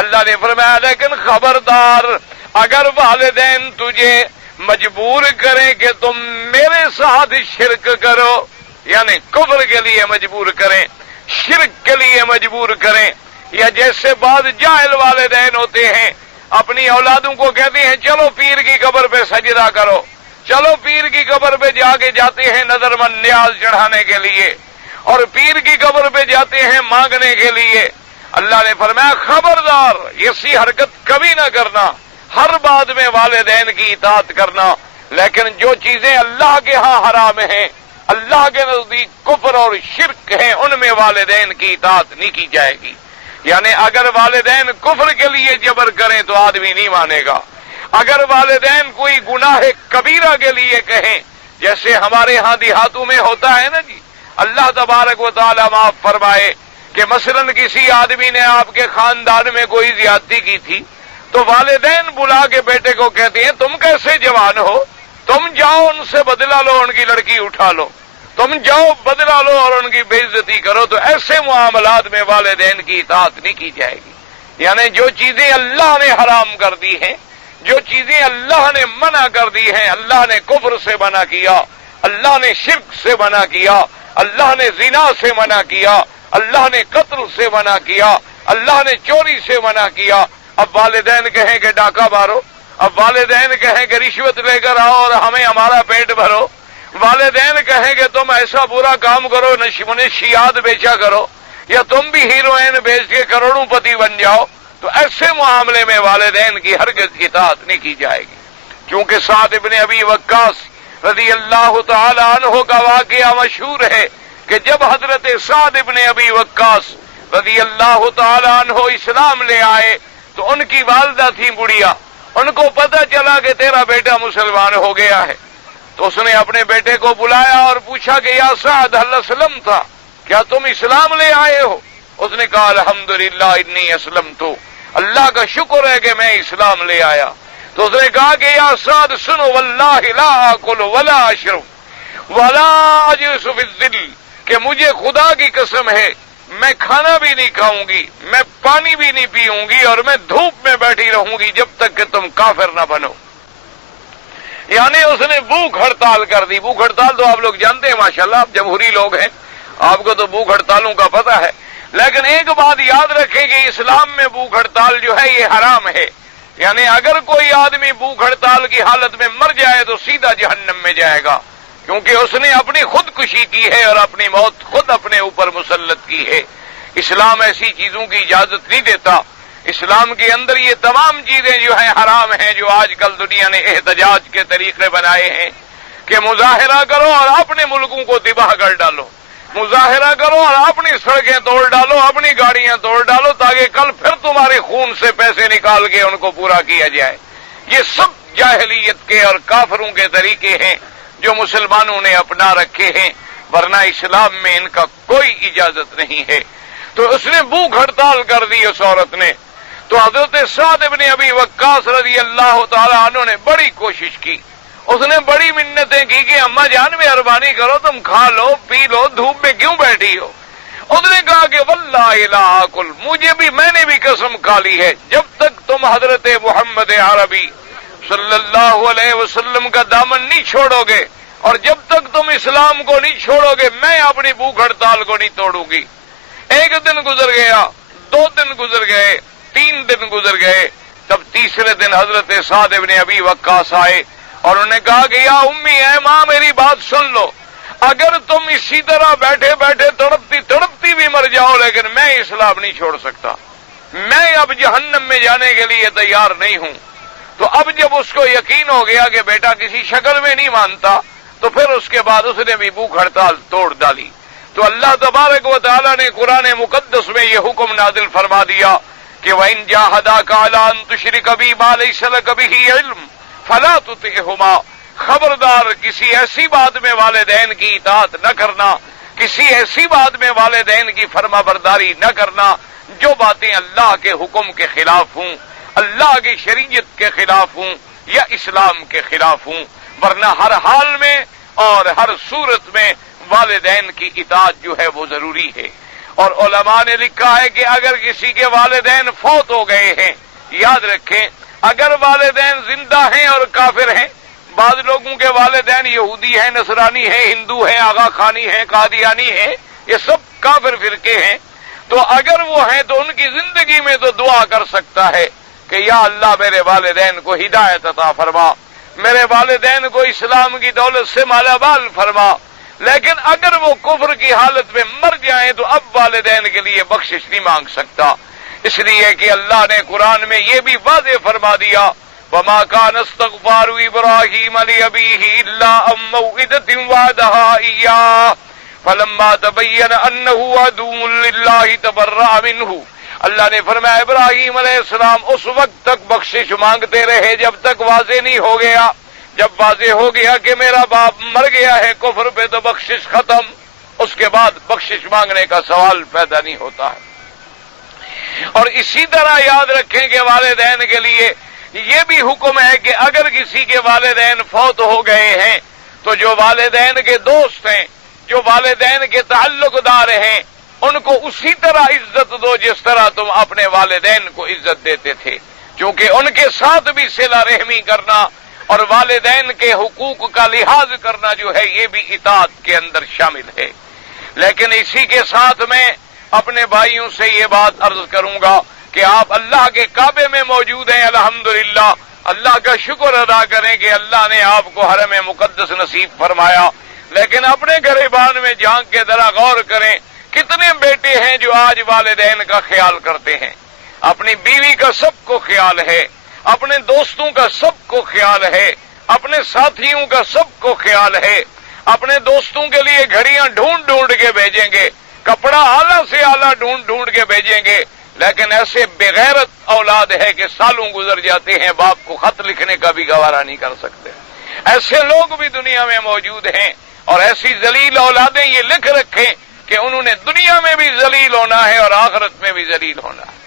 اللہ نے فرمایا لیکن خبردار اگر والدین تجھے مجبور کریں کہ تم میرے ساتھ شرک کرو, یعنی کفر کے لیے مجبور کریں, شرک کے لیے مجبور کریں, یا جیسے بعض جاہل والدین ہوتے ہیں اپنی اولادوں کو کہتے ہیں چلو پیر کی قبر پہ سجدہ کرو, چلو پیر کی قبر پہ جا کے جاتے ہیں نظر من نیاز چڑھانے کے لیے, اور پیر کی قبر پہ جاتے ہیں مانگنے کے لیے. اللہ نے فرمایا خبردار ایسی حرکت کبھی نہ کرنا, ہر بات میں والدین کی اطاعت کرنا. لیکن جو چیزیں اللہ کے ہاں حرام ہیں, اللہ کے نزدیک کفر اور شرک ہیں, ان میں والدین کی اطاعت نہیں کی جائے گی. یعنی اگر والدین کفر کے لیے جبر کریں تو آدمی نہیں مانے گا. اگر والدین کوئی گناہ کبیرہ کے لیے کہیں, جیسے ہمارے ہاں دیہاتوں میں ہوتا ہے نا جی, اللہ تبارک و تعالی معاف فرمائے کہ مثلا کسی آدمی نے آپ کے خاندان میں کوئی زیادتی کی تھی تو والدین بلا کے بیٹے کو کہتے ہیں تم کیسے جوان ہو, تم جاؤ ان سے بدلہ لو, ان کی لڑکی اٹھا لو, تم جاؤ بدلہ لو اور ان کی بے عزتی کرو. تو ایسے معاملات میں والدین کی اطاعت نہیں کی جائے گی. یعنی جو چیزیں اللہ نے حرام کر دی ہیں, جو چیزیں اللہ نے منع کر دی ہیں, اللہ نے کفر سے منع کیا, اللہ نے شرک سے منع کیا, اللہ نے زنا سے منع کیا, اللہ نے قتل سے منع کیا, اللہ نے چوری سے منع کیا. اب والدین کہیں کہ ڈاکہ مارو, اب والدین کہیں کہ رشوت لے کر آؤ اور ہمیں ہمارا پیٹ بھرو, والدین کہیں کہ تم ایسا برا کام کرو منشیات بیچا کرو, یا تم بھی ہیروئن بیچ کے کروڑوں پتی بن جاؤ. تو ایسے معاملے میں والدین کی ہرگز اطاعت نہیں کی جائے گی. کیونکہ سعد ابن ابی وقاص رضی اللہ تعالی عنہ کا واقعہ مشہور ہے کہ جب حضرت سعد ابن ابی وقاص رضی اللہ تعالی عنہ اسلام لے آئے تو ان کی والدہ تھی بڑھیا, ان کو پتہ چلا کہ تیرا بیٹا مسلمان ہو گیا ہے. تو اس نے اپنے بیٹے کو بلایا اور پوچھا کہ یا سعد ہل اسلم تھا, کیا تم اسلام لے آئے ہو؟ اس نے کہا الحمدللہ انی اسلمت, اللہ کا شکر ہے کہ میں اسلام لے آیا. تو اس نے کہا کہ یا سعد سنو واللہ لا آکل ولا اشرب ولا اجلس فی الظل, کہ مجھے خدا کی قسم ہے میں کھانا بھی نہیں کھاؤں گی, میں پانی بھی نہیں پیوں گی, اور میں دھوپ میں بیٹھی رہوں گی جب تک کہ تم کافر نہ بنو. یعنی اس نے بھوک ہڑتال کر دی. بھوک ہڑتال تو آپ لوگ جانتے ہیں ماشاءاللہ, آپ جمہوری لوگ ہیں, آپ کو تو بھوک ہڑتالوں کا پتہ ہے. لیکن ایک بات یاد رکھیں کہ اسلام میں بھوک ہڑتال جو ہے یہ حرام ہے. یعنی اگر کوئی آدمی بھوک ہڑتال کی حالت میں مر جائے تو سیدھا جہنم میں جائے گا, کیونکہ اس نے اپنی خودکشی کی ہے اور اپنی موت خود اپنے اوپر مسلط کی ہے. اسلام ایسی چیزوں کی اجازت نہیں دیتا. اسلام کے اندر یہ تمام چیزیں جو ہیں حرام ہیں جو آج کل دنیا نے احتجاج کے طریقے بنائے ہیں کہ مظاہرہ کرو اور اپنے ملکوں کو تباہ کر ڈالو، مظاہرہ کرو اور اپنی سڑکیں توڑ ڈالو، اپنی گاڑیاں توڑ ڈالو، تاکہ کل پھر تمہارے خون سے پیسے نکال کے ان کو پورا کیا جائے۔ یہ سب جاہلیت کے اور کافروں کے طریقے ہیں جو مسلمانوں نے اپنا رکھے ہیں، ورنہ اسلام میں ان کا کوئی اجازت نہیں ہے۔ تو اس نے بھوک ہڑتال کر دی اس عورت نے، تو حضرت سعد بن ابی وقاص رضی اللہ تعالی عنہ نے بڑی کوشش کی، اس نے بڑی منتیں کی کہ اماں جان مہربانی کرو، تم کھا لو پی لو، دھوپ میں کیوں بیٹھی ہو؟ اس نے کہا کہ واللہ لا آکل، میں نے بھی قسم کھا لی ہے، جب تک تم حضرت محمد عربی صلی اللہ علیہ وسلم کا دامن نہیں چھوڑو گے اور جب تک تم اسلام کو نہیں چھوڑو گے میں اپنی بھوک ہڑتال کو نہیں توڑوں گی۔ ایک دن گزر گیا، 2 دن گزر گئے، 3 دن گزر گئے، تب تیسرے دن حضرت سعد بن ابی وقاص آئے اور انہوں نے کہا کہ یا امی اے ماں میری بات سن لو، اگر تم اسی طرح بیٹھے بیٹھے تڑپتی تڑپتی بھی مر جاؤ لیکن میں اسلام نہیں چھوڑ سکتا، میں اب جہنم میں جانے کے لیے تیار نہیں ہوں۔ تو اب جب اس کو یقین ہو گیا کہ بیٹا کسی شکل میں نہیں مانتا، تو پھر اس کے بعد اس نے بھی بھوک ہڑتال توڑ ڈالی۔ تو اللہ تبارک و تعالی نے قرآن مقدس میں یہ حکم نازل فرما دیا کہ وَإِن جَاهَدَاكَ عَلَىٰ أَن تُشْرِكَ بِي مَا لَيْسَ لَكَ بِهِ عِلْمٌ فَلَا تُطِعْهُمَا، خبردار کسی ایسی بات میں والدین کی اطاعت نہ کرنا، کسی ایسی بات میں والدین کی فرما برداری نہ کرنا جو باتیں اللہ کے حکم کے خلاف ہوں، اللہ کی شریعت کے خلاف ہوں یا اسلام کے خلاف ہوں، ورنہ ہر حال میں اور ہر صورت میں والدین کی اطاعت جو ہے وہ ضروری ہے۔ اور علماء نے لکھا ہے کہ اگر کسی کے والدین فوت ہو گئے ہیں، یاد رکھیں اگر والدین زندہ ہیں اور کافر ہیں، بعض لوگوں کے والدین یہودی ہیں، نصرانی ہیں، ہندو ہیں، آغا خانی ہیں، قادیانی ہیں، یہ سب کافر فرقے ہیں، تو اگر وہ ہیں تو ان کی زندگی میں تو دعا کر سکتا ہے کہ یا اللہ میرے والدین کو ہدایت عطا فرما، میرے والدین کو اسلام کی دولت سے مالا مال فرما۔ لیکن اگر وہ کفر کی حالت میں مر جائیں تو اب والدین کے لیے بخشش نہیں مانگ سکتا، اس لیے کہ اللہ نے قرآن میں یہ بھی واضح فرما دیا وَمَا كَانَ اسْتِغْفَارُ إِبْرَاهِيمَ لِأَبِيهِ إِلَّا عَن مَّوْعِدَةٍ وَعَدَهَا إِيَّاهُ فَلَمَّا تَبَيَّنَ أَنَّهُ عَدُوٌّ لِّلَّهِ تَبَرَّأَ مِنْهُ۔ اللہ نے فرمایا ابراہیم علیہ السلام اس وقت تک بخشش مانگتے رہے جب تک واضح نہیں ہو گیا، جب واضح ہو گیا کہ میرا باپ مر گیا ہے کفر پہ تو بخشش ختم، اس کے بعد بخشش مانگنے کا سوال پیدا نہیں ہوتا ہے۔ اور اسی طرح یاد رکھیں کہ والدین کے لیے یہ بھی حکم ہے کہ اگر کسی کے والدین فوت ہو گئے ہیں تو جو والدین کے دوست ہیں، جو والدین کے تعلق دار ہیں، ان کو اسی طرح عزت دو جس طرح تم اپنے والدین کو عزت دیتے تھے، کیونکہ ان کے ساتھ بھی صلہ رحمی کرنا اور والدین کے حقوق کا لحاظ کرنا جو ہے یہ بھی اطاعت کے اندر شامل ہے۔ لیکن اسی کے ساتھ میں اپنے بھائیوں سے یہ بات عرض کروں گا کہ آپ اللہ کے کعبے میں موجود ہیں، الحمدللہ اللہ کا شکر ادا کریں کہ اللہ نے آپ کو حرم مقدس نصیب فرمایا، لیکن اپنے گریبان میں جھانک کے ذرا غور کریں کتنے بیٹے ہیں جو آج والدین کا خیال کرتے ہیں، اپنی بیوی کا سب کو خیال ہے، اپنے دوستوں کا سب کو خیال ہے، اپنے ساتھیوں کا سب کو خیال ہے، اپنے دوستوں کے لیے گھڑیاں ڈھونڈ ڈھونڈ کے بھیجیں گے، کپڑا اعلیٰ سے اعلیٰ ڈھونڈ ڈھونڈ کے بھیجیں گے، لیکن ایسے بغیرت اولاد ہے کہ سالوں گزر جاتے ہیں باپ کو خط لکھنے کا بھی گوارا نہیں کر سکتے۔ ایسے لوگ بھی دنیا میں موجود ہیں اور ایسی ذلیل اولادیں یہ لکھ رکھیں کہ انہوں نے دنیا میں بھی ذلیل ہونا ہے اور آخرت میں بھی ذلیل ہونا ہے۔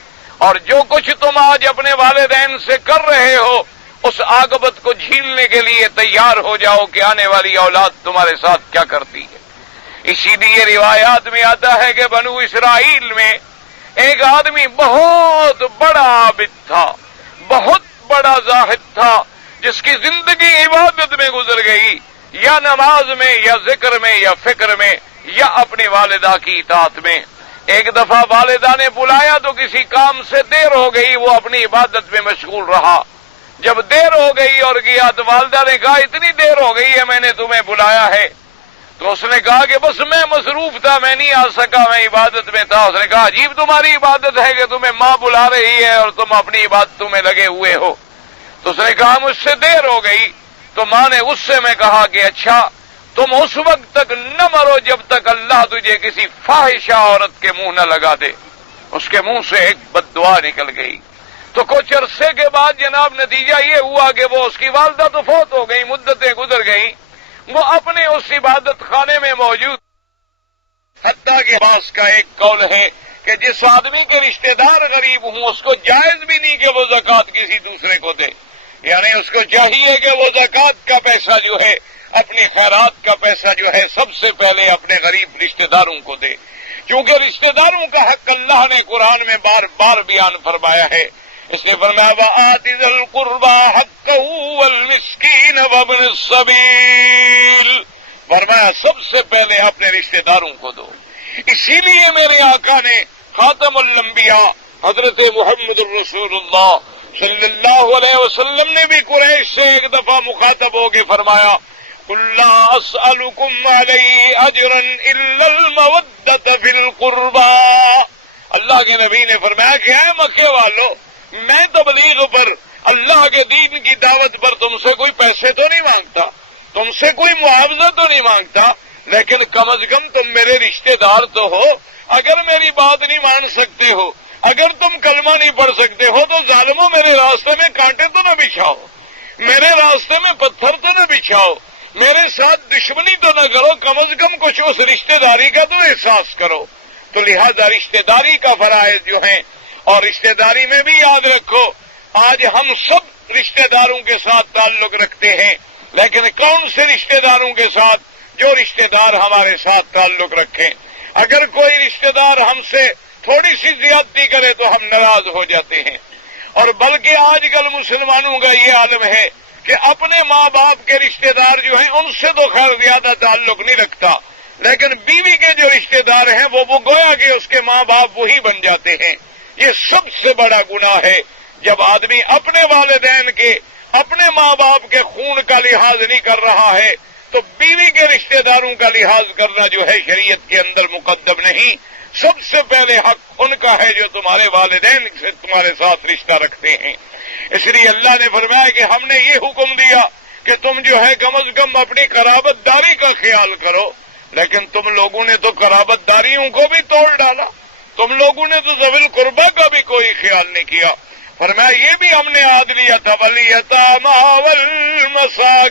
اور جو کچھ تم آج اپنے والدین سے کر رہے ہو اس عاقبت کو جھیلنے کے لیے تیار ہو جاؤ کہ آنے والی اولاد تمہارے ساتھ کیا کرتی ہے۔ اسی لیے روایات میں آتا ہے کہ بنو اسرائیل میں ایک آدمی بہت بڑا عابد تھا، بہت بڑا زاہد تھا، جس کی زندگی عبادت میں گزر گئی، یا نماز میں یا ذکر میں یا فکر میں یا اپنی والدہ کی اطاعت میں۔ ایک دفعہ والدہ نے بلایا تو کسی کام سے دیر ہو گئی، وہ اپنی عبادت میں مشغول رہا۔ جب دیر ہو گئی اور گیا تو والدہ نے کہا اتنی دیر ہو گئی ہے میں نے تمہیں بلایا ہے، تو اس نے کہا کہ بس میں مصروف تھا، میں نہیں آ سکا، میں عبادت میں تھا۔ اس نے کہا عجیب تمہاری عبادت ہے کہ تمہیں ماں بلا رہی ہے اور تم اپنی عبادتوں میں لگے ہوئے ہو۔ تو اس نے کہا مجھ سے دیر ہو گئی۔ تو ماں نے اس سے میں کہا کہ اچھا تم اس وقت تک نہ مرو جب تک اللہ تجھے کسی فاحشہ عورت کے منہ نہ لگا دے۔ اس کے منہ سے ایک بد دعا نکل گئی۔ تو کچھ عرصے کے بعد جناب نتیجہ یہ ہوا کہ وہ اس کی والدہ تو فوت ہو گئی، مدتیں گزر گئیں، وہ اپنے اس عبادت خانے میں موجود، حتیٰ کہ باس کا ایک قول ہے کہ جس آدمی کے رشتہ دار غریب ہوں اس کو جائز بھی نہیں کہ وہ زکوٰۃ کسی دوسرے کو دے، یعنی اس کو چاہیے کہ وہ زکوٰۃ کا پیسہ جو ہے، اپنی خیرات کا پیسہ جو ہے سب سے پہلے اپنے غریب رشتہ داروں کو دے، کیونکہ رشتہ داروں کا حق اللہ نے قرآن میں بار بار بیان فرمایا ہے۔ اس نے فرمایا وَآتِ ذِي الْقُرْبَىٰ حَقَّهُ وَالْمِسْكِينَ وَابْنِ السَّبِيلِ، فرمایا سب سے پہلے اپنے رشتہ داروں کو دو۔ اسی لیے میرے آقا نے خاتم الانبیاء حضرت محمد الرسول اللہ صلی اللہ علیہ وسلم نے بھی قریش سے ایک دفعہ مخاطب ہو کے فرمایا قُل لَا أَسْأَلُكُمْ عَلَيْهِ أَجْرًا إِلَّا الْمَوَدَّةَ فِي الْقُرْبَىٰ، اللہ کے نبی نے فرمایا کہ اے مکے والو، میں تبلیغ پر، اللہ کے دین کی دعوت پر تم سے کوئی پیسے تو نہیں مانگتا، تم سے کوئی معاوضہ تو نہیں مانگتا، لیکن کم از کم تم میرے رشتہ دار تو ہو۔ اگر میری بات نہیں مان سکتے ہو، اگر تم کلمہ نہیں پڑھ سکتے ہو تو ظالموں میرے راستے میں کانٹے تو نہ بچھاؤ، میرے راستے میں پتھر تو نہ بچھاؤ، میرے ساتھ دشمنی تو نہ کرو، کم از کم کچھ اس رشتہ داری کا تو احساس کرو۔ تو لہذا رشتہ داری کا فرائض جو ہیں، اور رشتہ داری میں بھی یاد رکھو آج ہم سب رشتہ داروں کے ساتھ تعلق رکھتے ہیں، لیکن کون سے رشتہ داروں کے ساتھ؟ جو رشتہ دار ہمارے ساتھ تعلق رکھیں۔ اگر کوئی رشتہ دار ہم سے تھوڑی سی زیادتی کرے تو ہم ناراض ہو جاتے ہیں، اور بلکہ آج کل مسلمانوں کا یہ عالم ہے کہ اپنے ماں باپ کے رشتہ دار جو ہیں ان سے تو خیر زیادہ تعلق نہیں رکھتا، لیکن بیوی کے جو رشتہ دار ہیں وہ گویا کہ اس کے ماں باپ وہی بن جاتے ہیں۔ یہ سب سے بڑا گناہ ہے جب آدمی اپنے والدین کے، اپنے ماں باپ کے خون کا لحاظ نہیں کر رہا ہے تو بیوی کے رشتہ داروں کا لحاظ کرنا جو ہے شریعت کے اندر مقدم نہیں۔ سب سے پہلے حق ان کا ہے جو تمہارے والدین سے تمہارے ساتھ رشتہ رکھتے ہیں۔ اس لیے اللہ نے فرمایا کہ ہم نے یہ حکم دیا کہ تم جو ہے کم از کم اپنی قرابت داری کا خیال کرو، لیکن تم لوگوں نے تو قرابت داریوں کو بھی توڑ ڈالا، تم لوگوں نے تو ذوی القربیٰ کا بھی کوئی خیال نہیں کیا۔ فرمایا یہ بھی ہم نے یاد لیا تھا وَالْيَتَامَىٰ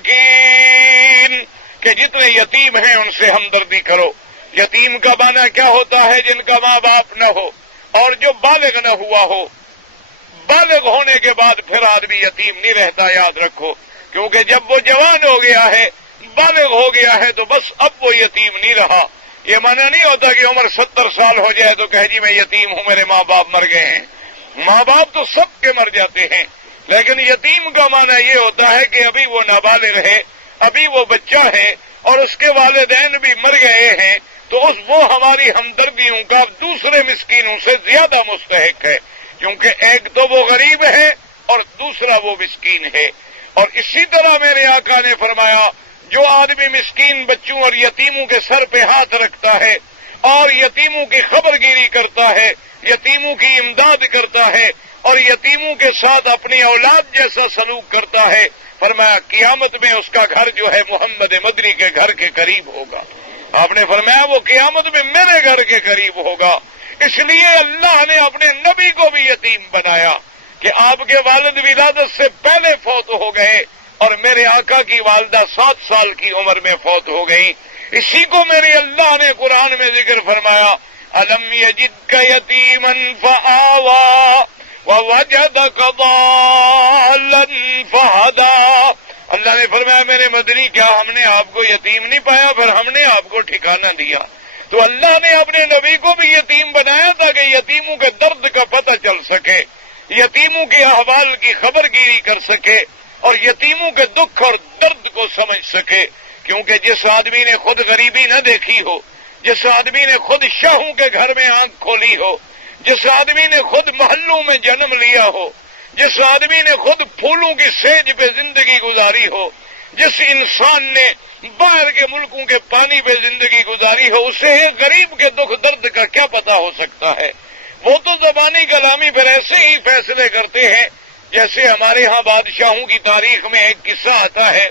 وَالْمَسَاكِينَ، کہ جتنے یتیم ہیں ان سے ہمدردی کرو۔ یتیم کا معنی کیا ہوتا ہے؟ جن کا ماں باپ نہ ہو اور جو بالغ نہ ہوا ہو۔ بالغ ہونے کے بعد پھر آدمی یتیم نہیں رہتا، یاد رکھو، کیونکہ جب وہ جوان ہو گیا ہے، بالغ ہو گیا ہے تو بس اب وہ یتیم نہیں رہا۔ یہ معنی نہیں ہوتا کہ عمر 70 سال ہو جائے تو کہہ جی میں یتیم ہوں، میرے ماں باپ مر گئے ہیں۔ ماں باپ تو سب کے مر جاتے ہیں، لیکن یتیم کا معنی یہ ہوتا ہے کہ ابھی وہ نابالغ ہے، ابھی وہ بچہ ہے اور اس کے والدین بھی مر گئے ہیں، تو وہ ہماری ہمدردیوں کا دوسرے مسکینوں سے زیادہ مستحق ہے، کیونکہ ایک تو وہ غریب ہے اور دوسرا وہ مسکین ہے۔ اور اسی طرح میرے آقا نے فرمایا جو آدمی مسکین بچوں اور یتیموں کے سر پہ ہاتھ رکھتا ہے اور یتیموں کی خبر گیری کرتا ہے، یتیموں کی امداد کرتا ہے اور یتیموں کے ساتھ اپنی اولاد جیسا سلوک کرتا ہے، فرمایا قیامت میں اس کا گھر جو ہے محمد مدنی کے گھر کے قریب ہوگا۔ آپ نے فرمایا وہ قیامت میں میرے گھر کے قریب ہوگا۔ اس لیے اللہ نے اپنے نبی کو بھی یتیم بنایا کہ آپ کے والد ولادت سے پہلے فوت ہو گئے اور میرے آقا کی والدہ 7 سال کی عمر میں فوت ہو گئی۔ اسی کو میرے اللہ نے قرآن میں ذکر فرمایا أَلَمْ يَجِدْكَ يَتِيمًا فَآوَىٰ وَوَجَدَكَ ضَالًّا فَهَدَىٰ۔ اللہ نے فرمایا میرے مدنی کیا ہم نے آپ کو یتیم نہیں پایا، پھر ہم نے آپ کو ٹھکانہ دیا۔ تو اللہ نے اپنے نبی کو بھی یتیم بنایا تاکہ یتیموں کے درد کا پتہ چل سکے، یتیموں کے احوال کی خبر گیری کر سکے اور یتیموں کے دکھ اور درد کو سمجھ سکے، کیونکہ جس آدمی نے خود غریبی نہ دیکھی ہو، جس آدمی نے خود شاہوں کے گھر میں آنکھ کھولی ہو، جس آدمی نے خود محلوں میں جنم لیا ہو، جس آدمی نے خود پھولوں کی سیج پہ زندگی گزاری ہو، جس انسان نے باہر کے ملکوں کے پانی پہ زندگی گزاری ہو اسے غریب کے دکھ درد کا کیا پتا ہو سکتا ہے؟ وہ تو زبانی کلامی پر ایسے ہی فیصلے کرتے ہیں جیسے ہمارے ہاں بادشاہوں کی تاریخ میں ایک قصہ آتا ہے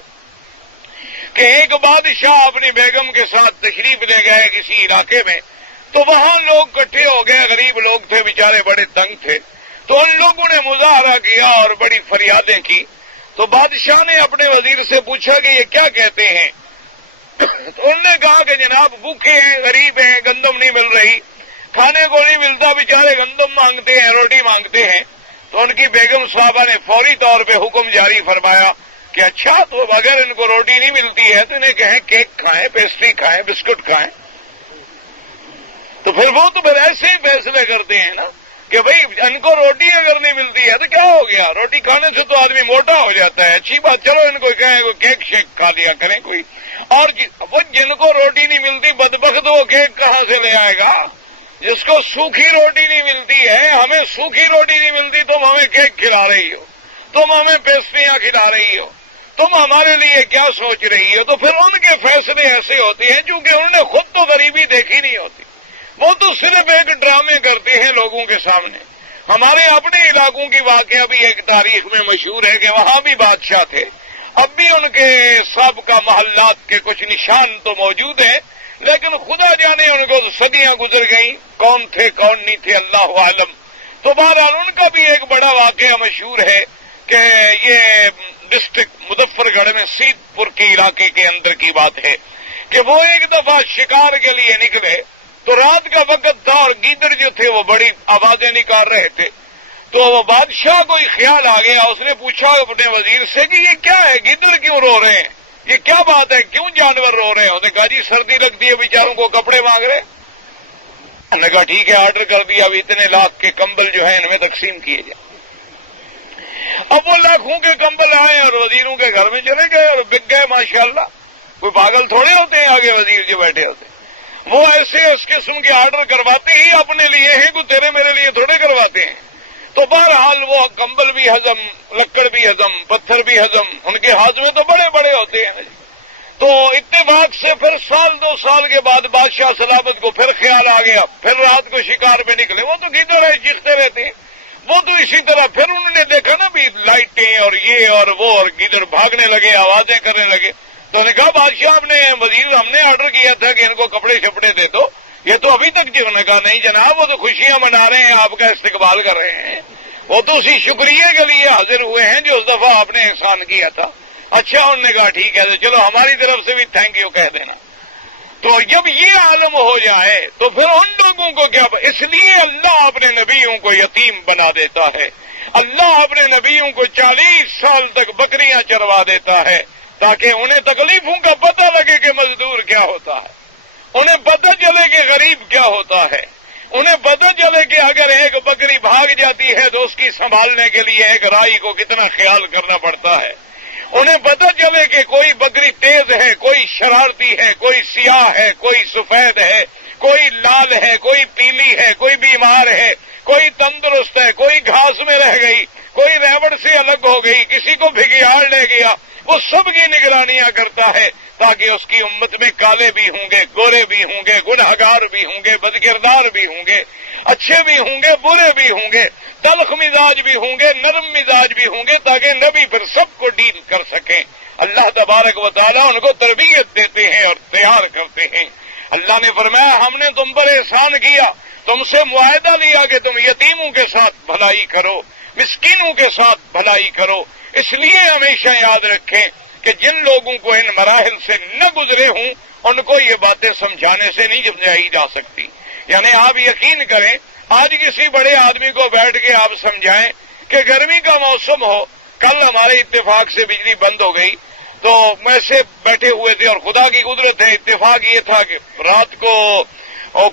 کہ ایک بادشاہ اپنی بیگم کے ساتھ تشریف لے گئے کسی علاقے میں، تو وہاں لوگ اکٹھے ہو گئے، غریب لوگ تھے بیچارے، بڑے تنگ تھے، تو ان لوگوں نے مظاہرہ کیا اور بڑی فریادیں کی۔ تو بادشاہ نے اپنے وزیر سے پوچھا کہ یہ کیا کہتے ہیں؟ تو انہوں نے کہا کہ جناب بھوکے ہیں، غریب ہیں، گندم نہیں مل رہی، کھانے کو نہیں ملتا، بیچارے گندم مانگتے ہیں، روٹی مانگتے ہیں۔ تو ان کی بیگم صاحبہ نے فوری طور پہ حکم جاری فرمایا کہ اچھا تو اگر ان کو روٹی نہیں ملتی ہے تو انہیں کہیں کیک کھائیں، پیسٹری کھائیں، بسکٹ کھائیں۔ تو پھر وہ تو پھر ایسے ہی فیصلے کرتے ہیں نا کہ بھئی ان کو روٹی اگر نہیں ملتی ہے تو کیا ہو گیا، روٹی کھانے سے تو آدمی موٹا ہو جاتا ہے، اچھی بات، چلو ان کو کہیں کوئی کیک شیک کھا لیا کریں کوئی۔ اور وہ جن کو روٹی نہیں ملتی بدبخت وہ کیک کہاں سے لے آئے گا؟ جس کو سوکھی روٹی نہیں ملتی ہے، ہمیں سوکھی روٹی نہیں ملتی، تم ہمیں کیک کھلا رہی ہو، تم ہمیں پیسٹریاں کھلا رہی ہو، تم ہمارے لیے کیا سوچ رہی ہو؟ تو پھر ان کے فیصلے ایسے ہوتے ہیں چونکہ انہوں نے خود تو غریبی دیکھی نہیں ہوتی، وہ تو صرف ایک ڈرامے کرتے ہیں لوگوں کے سامنے۔ ہمارے اپنے علاقوں کی واقعہ بھی ایک تاریخ میں مشہور ہے کہ وہاں بھی بادشاہ تھے، اب بھی ان کے سابقہ محلات کے کچھ نشان تو موجود ہیں، لیکن خدا جانے ان کو صدیاں گزر گئیں، کون تھے کون نہیں تھے اللہ عالم۔ تو بہرحال ان کا بھی ایک بڑا واقعہ مشہور ہے کہ یہ ڈسٹرکٹ مظفر گڑھ میں سیت پور کے علاقے کے اندر کی بات ہے کہ وہ ایک دفعہ شکار کے لیے نکلے تو رات کا وقت تھا اور گیدڑ جو تھے وہ بڑی آوازیں نکال رہے تھے۔ تو وہ بادشاہ کو خیال آ گیا، اس نے پوچھا اپنے وزیر سے کہ یہ کیا ہے، گیدڑ کیوں رو رہے ہیں، یہ کیا بات ہے، کیوں جانور رو رہے ہیں؟ انہوں نے کہا جی سردی لگتی ہے، بیچاروں کو کپڑے مانگ رہے۔ انہوں نے کہا ٹھیک ہے، آرڈر کر دیا، اب اتنے لاکھ کے کمبل جو ہیں ان میں تقسیم کیے جائیں۔ اب وہ لاکھوں کے کمبل آئے اور وزیروں کے گھر میں چلے گئے اور بک گئے ماشاءاللہ۔ کوئی پاگل تھوڑے ہوتے ہیں آگے وزیر جو بیٹھے ہوتے ہیں، وہ ایسے اس قسم کے آرڈر کرواتے ہی اپنے لیے ہیں، کوئی تیرے میرے لیے تھوڑے کرواتے ہیں۔ تو بہرحال وہ کمبل بھی ہضم، لکڑ بھی ہضم، پتھر بھی ہضم، ان کے ہاتھ میں تو بڑے بڑے ہوتے ہیں۔ تو اتفاق سے پھر سال دو سال کے بعد بادشاہ سلامت کو پھر خیال آ گیا، پھر رات کو شکار پہ نکلے، وہ تو گیدڑ ہے چیختے رہتے ہیں، وہ تو اسی طرح پھر انہوں نے دیکھا نا بھی لائٹیں اور یہ اور وہ، اور گیدڑ بھاگنے لگے، آوازیں کرنے لگے۔ تو انہوں نے کہا بادشاہ وزیر ہم نے آرڈر کیا تھا کہ ان کو کپڑے شپڑے دے دو، یہ تو ابھی تک انہوں نے کہا نہیں جناب، وہ تو خوشیاں منا رہے ہیں، آپ کا استقبال کر رہے ہیں، وہ تو اسی شکریہ کے لیے حاضر ہوئے ہیں جو اس دفعہ آپ نے احسان کیا تھا۔ اچھا انہوں نے کہا ٹھیک ہے، تو چلو ہماری طرف سے بھی تھینک یو کہہ دینا۔ تو جب یہ عالم ہو جائے تو پھر ان لوگوں کو کیا، اس لیے اللہ اپنے نبیوں کو یتیم بنا دیتا ہے، اللہ اپنے نبیوں کو 40 سال تک بکریاں چروا دیتا ہے تاکہ انہیں تکلیفوں کا پتہ لگے کہ مزدور کیا ہوتا ہے، انہیں پتہ چلے کہ غریب کیا ہوتا ہے، انہیں پتہ چلے کہ اگر ایک بکری بھاگ جاتی ہے تو اس کی سنبھالنے کے لیے ایک رائی کو کتنا خیال کرنا پڑتا ہے، انہیں پتہ چلے کہ کوئی بکری تیز ہے، کوئی شرارتی ہے، کوئی سیاہ ہے، کوئی سفید ہے، کوئی لال ہے، کوئی پیلی ہے، کوئی بیمار ہے، کوئی تندرست ہے، کوئی گھاس میں رہ گئی، کوئی ریوڑ سے الگ ہو گئی، کسی کو بھگیاڑ لے گیا، وہ سب کی نگرانیاں کرتا ہے تاکہ اس کی امت میں کالے بھی ہوں گے، گورے بھی ہوں گے، گنہگار بھی ہوں گے، بدکردار بھی ہوں گے، اچھے بھی ہوں گے، برے بھی ہوں گے، تلخ مزاج بھی ہوں گے، نرم مزاج بھی ہوں گے، تاکہ نبی پھر سب کو ڈیل کر سکیں۔ اللہ تبارک و تعالیٰ ان کو تربیت دیتے ہیں اور تیار کرتے ہیں۔ اللہ نے فرمایا ہم نے تم پر احسان کیا، تم سے معاہدہ لیا کہ تم یتیموں کے ساتھ بھلائی کرو، مسکینوں کے ساتھ بھلائی کرو۔ اس لیے ہمیشہ یاد رکھیں کہ جن لوگوں کو ان مراحل سے نہ گزرے ہوں ان کو یہ باتیں سمجھانے سے نہیں سمجھائی جا سکتی۔ یعنی آپ یقین کریں، آج کسی بڑے آدمی کو بیٹھ کے آپ سمجھائیں کہ گرمی کا موسم ہو، کل ہمارے اتفاق سے بجلی بند ہو گئی تو ویسے بیٹھے ہوئے تھے اور خدا کی قدرت ہے، اتفاق یہ تھا کہ رات کو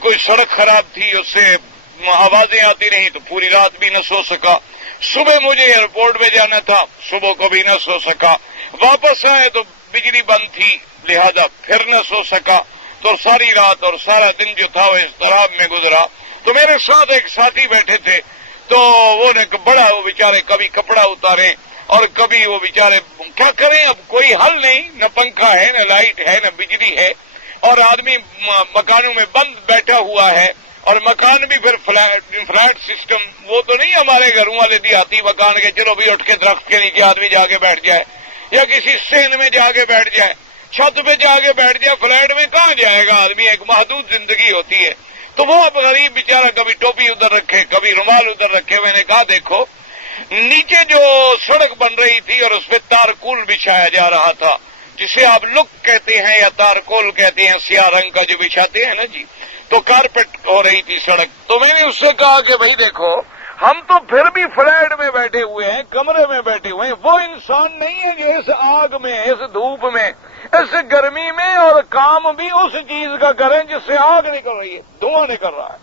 کوئی سڑک خراب تھی، اس سے آوازیں آتی رہیں تو پوری رات بھی نہ سو سکا، صبح مجھے ایئرپورٹ پہ جانا تھا، صبح کو بھی نہ سو سکا، واپس آئے تو بجلی بند تھی، لہذا پھر نہ سو سکا، تو ساری رات اور سارا دن جو تھا وہ اضطراب میں گزرا۔ تو میرے ساتھ ایک ساتھی بیٹھے تھے تو وہ نے بڑا وہ بیچارے کبھی کپڑا اتارے اور کبھی وہ بیچارے کیا کریں، اب کوئی حل نہیں، نہ پنکھا ہے نہ لائٹ ہے نہ بجلی ہے، اور آدمی مکانوں میں بند بیٹھا ہوا ہے، اور مکان بھی پھر فلیٹ سسٹم، وہ تو نہیں ہمارے گھروں والے دیہاتی مکان کے چلو بھی اٹھ کے درخت کے نیچے آدمی جا کے بیٹھ جائے یا کسی سین میں جا کے بیٹھ جائے، چھت پہ جا کے بیٹھ جائے، فلیٹ میں کہاں جائے گا آدمی، ایک محدود زندگی ہوتی ہے۔ تو وہ اب غریب بیچارہ کبھی ٹوپی ادھر رکھے کبھی رومال ادھر رکھے۔ میں نے کہا دیکھو نیچے جو سڑک بن رہی تھی اور اس پہ تارکول بچھایا جا رہا تھا، جسے آپ لک کہتے ہیں یا تارکول کہتے ہیں، سیاہ رنگ کا جو بچھاتے ہیں نا جی، تو کارپیٹ ہو رہی تھی سڑک۔ تو میں نے اس سے کہا کہ بھائی دیکھو ہم تو پھر بھی فلیٹ میں بیٹھے ہوئے ہیں، کمرے میں بیٹھے ہوئے ہیں، وہ انسان نہیں ہے جو اس آگ میں، اس دھوپ میں، اس گرمی میں اور کام بھی اس چیز کا کریں جس سے آگ نکل رہی ہے، دھواں نکل رہا ہے۔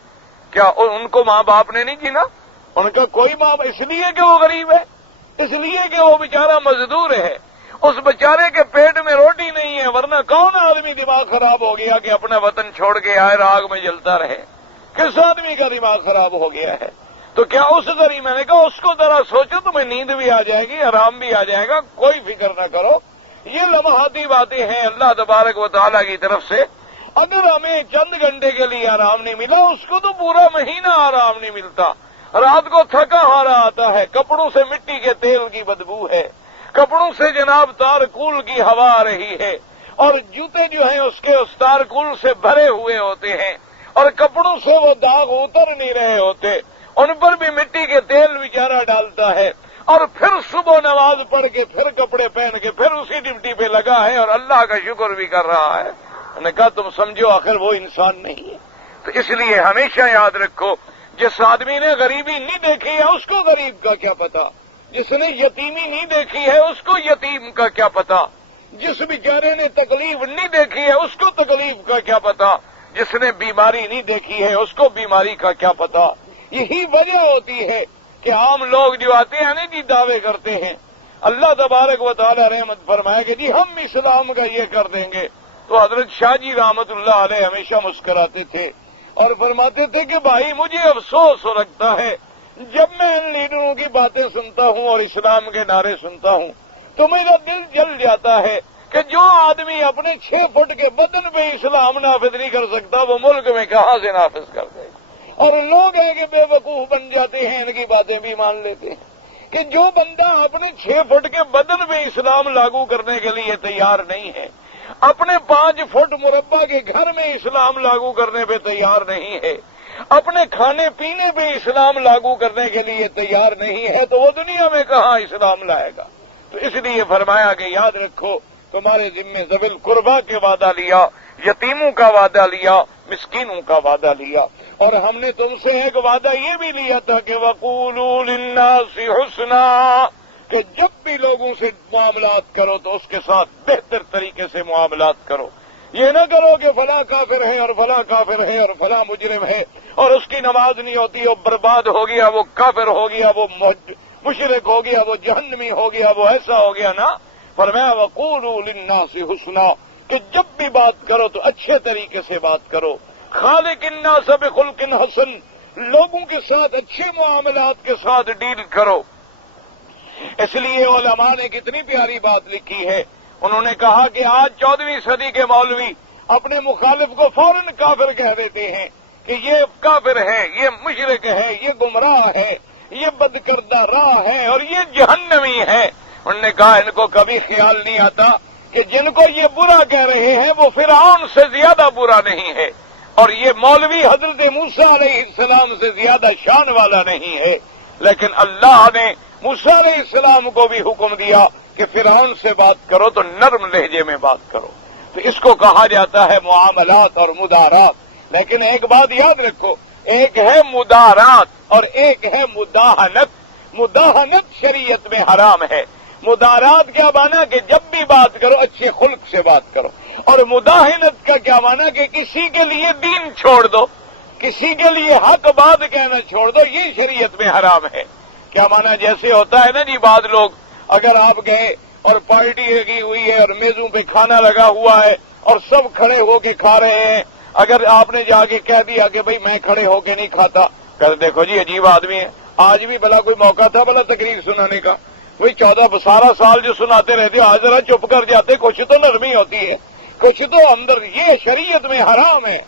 کیا ان کو ماں باپ نے نہیں جینا؟ ان کا کوئی ماں باپ، اس لیے کہ وہ غریب ہے، اس لیے کہ وہ بیچارہ مزدور ہے، اس بیچارے کے پیٹ میں روٹی نہیں ہے، ورنہ کون آدمی دماغ خراب ہو گیا کہ اپنا وطن چھوڑ کے آئے آگ میں جلتا رہے؟ کس آدمی کا دماغ خراب ہو گیا ہے؟ تو کیا اس ذریعے میں نے کہا اس کو ذرا سوچو، تمہیں نیند بھی آ جائے گی، آرام بھی آ جائے گا، کوئی فکر نہ کرو، یہ لمحاتی باتیں ہیں اللہ تبارک و تعالیٰ کی طرف سے۔ اگر ہمیں چند گھنٹے کے لیے آرام نہیں ملا، اس کو تو پورا مہینہ آرام نہیں ملتا۔ رات کو تھکا ہارا آتا ہے، کپڑوں سے مٹی کے تیل کی بدبو ہے، کپڑوں سے جناب تارکول کی ہوا آ رہی ہے، اور جوتے جو ہیں اس کے اس تارکول سے بھرے ہوئے ہوتے ہیں، اور کپڑوں سے وہ داغ اتر نہیں رہے ہوتے، ان پر بھی مٹی کے تیل بیچارہ ڈالتا ہے، اور پھر صبح نماز پڑھ کے پھر کپڑے پہن کے پھر اسی ڈیوٹی پہ لگا ہے اور اللہ کا شکر بھی کر رہا ہے۔ میں نے کہا تم سمجھو آخر وہ انسان نہیں ہے۔ تو اس لیے ہمیشہ یاد رکھو، جس آدمی نے غریبی نہیں دیکھی ہے اس کو غریب کا کیا پتا، جس نے یتیمی نہیں دیکھی ہے اس کو یتیم کا کیا پتا، جس بیچارے نے تکلیف نہیں دیکھی ہے اس کو تکلیف کا کیا پتا، جس نے بیماری نہیں دیکھی ہے اس کو بیماری کا کیا پتا۔ یہی وجہ ہوتی ہے کہ عام لوگ جو آتے ہیں نا جی دعوے کرتے ہیں، اللہ تبارک و تعالی رحمت فرمائے کہ جی ہم اسلام کا یہ کر دیں گے، تو حضرت شاہ جی رحمت اللہ علیہ ہمیشہ مسکراتے تھے اور فرماتے تھے کہ بھائی مجھے افسوس رکھتا ہے جب میں ان لیڈروں کی باتیں سنتا ہوں اور اسلام کے نعرے سنتا ہوں تو میرا دل جل جاتا ہے کہ جو آدمی اپنے 6 فٹ کے بدن پہ اسلام نافذ نہیں کر سکتا وہ ملک میں کہاں سے نافذ کر دے گا۔ اور لوگ ہیں کہ بے وقوف بن جاتے ہیں، ان کی باتیں بھی مان لیتے ہیں کہ جو بندہ اپنے 6 فٹ کے بدن پہ اسلام لاگو کرنے کے لیے تیار نہیں ہے، اپنے 5 فٹ مربع کے گھر میں اسلام لاگو کرنے پہ تیار نہیں ہے، اپنے کھانے پینے پہ اسلام لاگو کرنے کے لیے تیار نہیں ہے، تو وہ دنیا میں کہاں اسلام لائے گا؟ تو اس لیے فرمایا کہ یاد رکھو تمہارے ذمہ ذوی القربیٰ کے وعدہ لیا، یتیموں کا وعدہ لیا، مسکینوں کا وعدہ لیا، اور ہم نے تم سے ایک وعدہ یہ بھی لیا تھا کہ وَقُولُوا لِلنَّاسِ حُسْنًا، کہ جب بھی لوگوں سے معاملات کرو تو اس کے ساتھ بہتر طریقے سے معاملات کرو۔ یہ نہ کرو کہ فلاں کافر ہے اور فلاں کافر ہے اور فلاں مجرم ہے اور اس کی نماز نہیں ہوتی، وہ برباد ہو گیا، وہ کافر ہو گیا، وہ مشرک ہو گیا، وہ جہنمی ہو گیا، وہ ایسا ہو گیا نا۔ فرمایا وَقُولُوا لِلنَّاسِ حُسْنًا، کہ جب بھی بات کرو تو اچھے طریقے سے بات کرو۔ خالق الناس بخلق حسن، لوگوں کے ساتھ اچھے معاملات کے ساتھ ڈیل کرو۔ اس لیے علماء نے کتنی پیاری بات لکھی ہے، انہوں نے کہا کہ آج 14ویں صدی کے مولوی اپنے مخالف کو فوراً کافر کہہ دیتے ہیں کہ یہ کافر ہے، یہ مشرک ہے، یہ گمراہ ہے، یہ بدکردہ راہ ہے اور یہ جہنمی ہے۔ انہوں نے کہا ان کو کبھی خیال نہیں آتا کہ جن کو یہ برا کہہ رہے ہیں وہ فرعون سے زیادہ برا نہیں ہے، اور یہ مولوی حضرت موسیٰ علیہ السلام سے زیادہ شان والا نہیں ہے، لیکن اللہ نے موسیٰ علیہ السلام کو بھی حکم دیا کہ فرعون سے بات کرو تو نرم لہجے میں بات کرو۔ تو اس کو کہا جاتا ہے معاملات اور مدارات۔ لیکن ایک بات یاد رکھو، ایک ہے مدارات اور ایک ہے مداہنت۔ مداہنت شریعت میں حرام ہے۔ مدارات کیا مانا کہ جب بھی بات کرو اچھے خلق سے بات کرو، اور مداہنت کا کیا مانا کہ کسی کے لیے دین چھوڑ دو، کسی کے لیے حق بات کہنا چھوڑ دو، یہ شریعت میں حرام ہے۔ کیا مانا جیسے ہوتا ہے نا جی، بعض لوگ اگر آپ گئے اور پارٹی لگی ہوئی ہے اور میزوں پہ کھانا لگا ہوا ہے اور سب کھڑے ہو کے کھا رہے ہیں، اگر آپ نے جا کے کہہ دیا کہ بھئی میں کھڑے ہو کے نہیں کھاتا، کہتے دیکھو جی عجیب آدمی ہے، آج بھی بھلا کوئی موقع تھا بھلا تقریر سنانے کا؟ وہی 14 سال جو سناتے رہتے ہو، آج ذرا چپ کر جاتے، کچھ تو نرمی ہوتی ہے، کچھ تو اندر. یہ شریعت میں حرام ہے،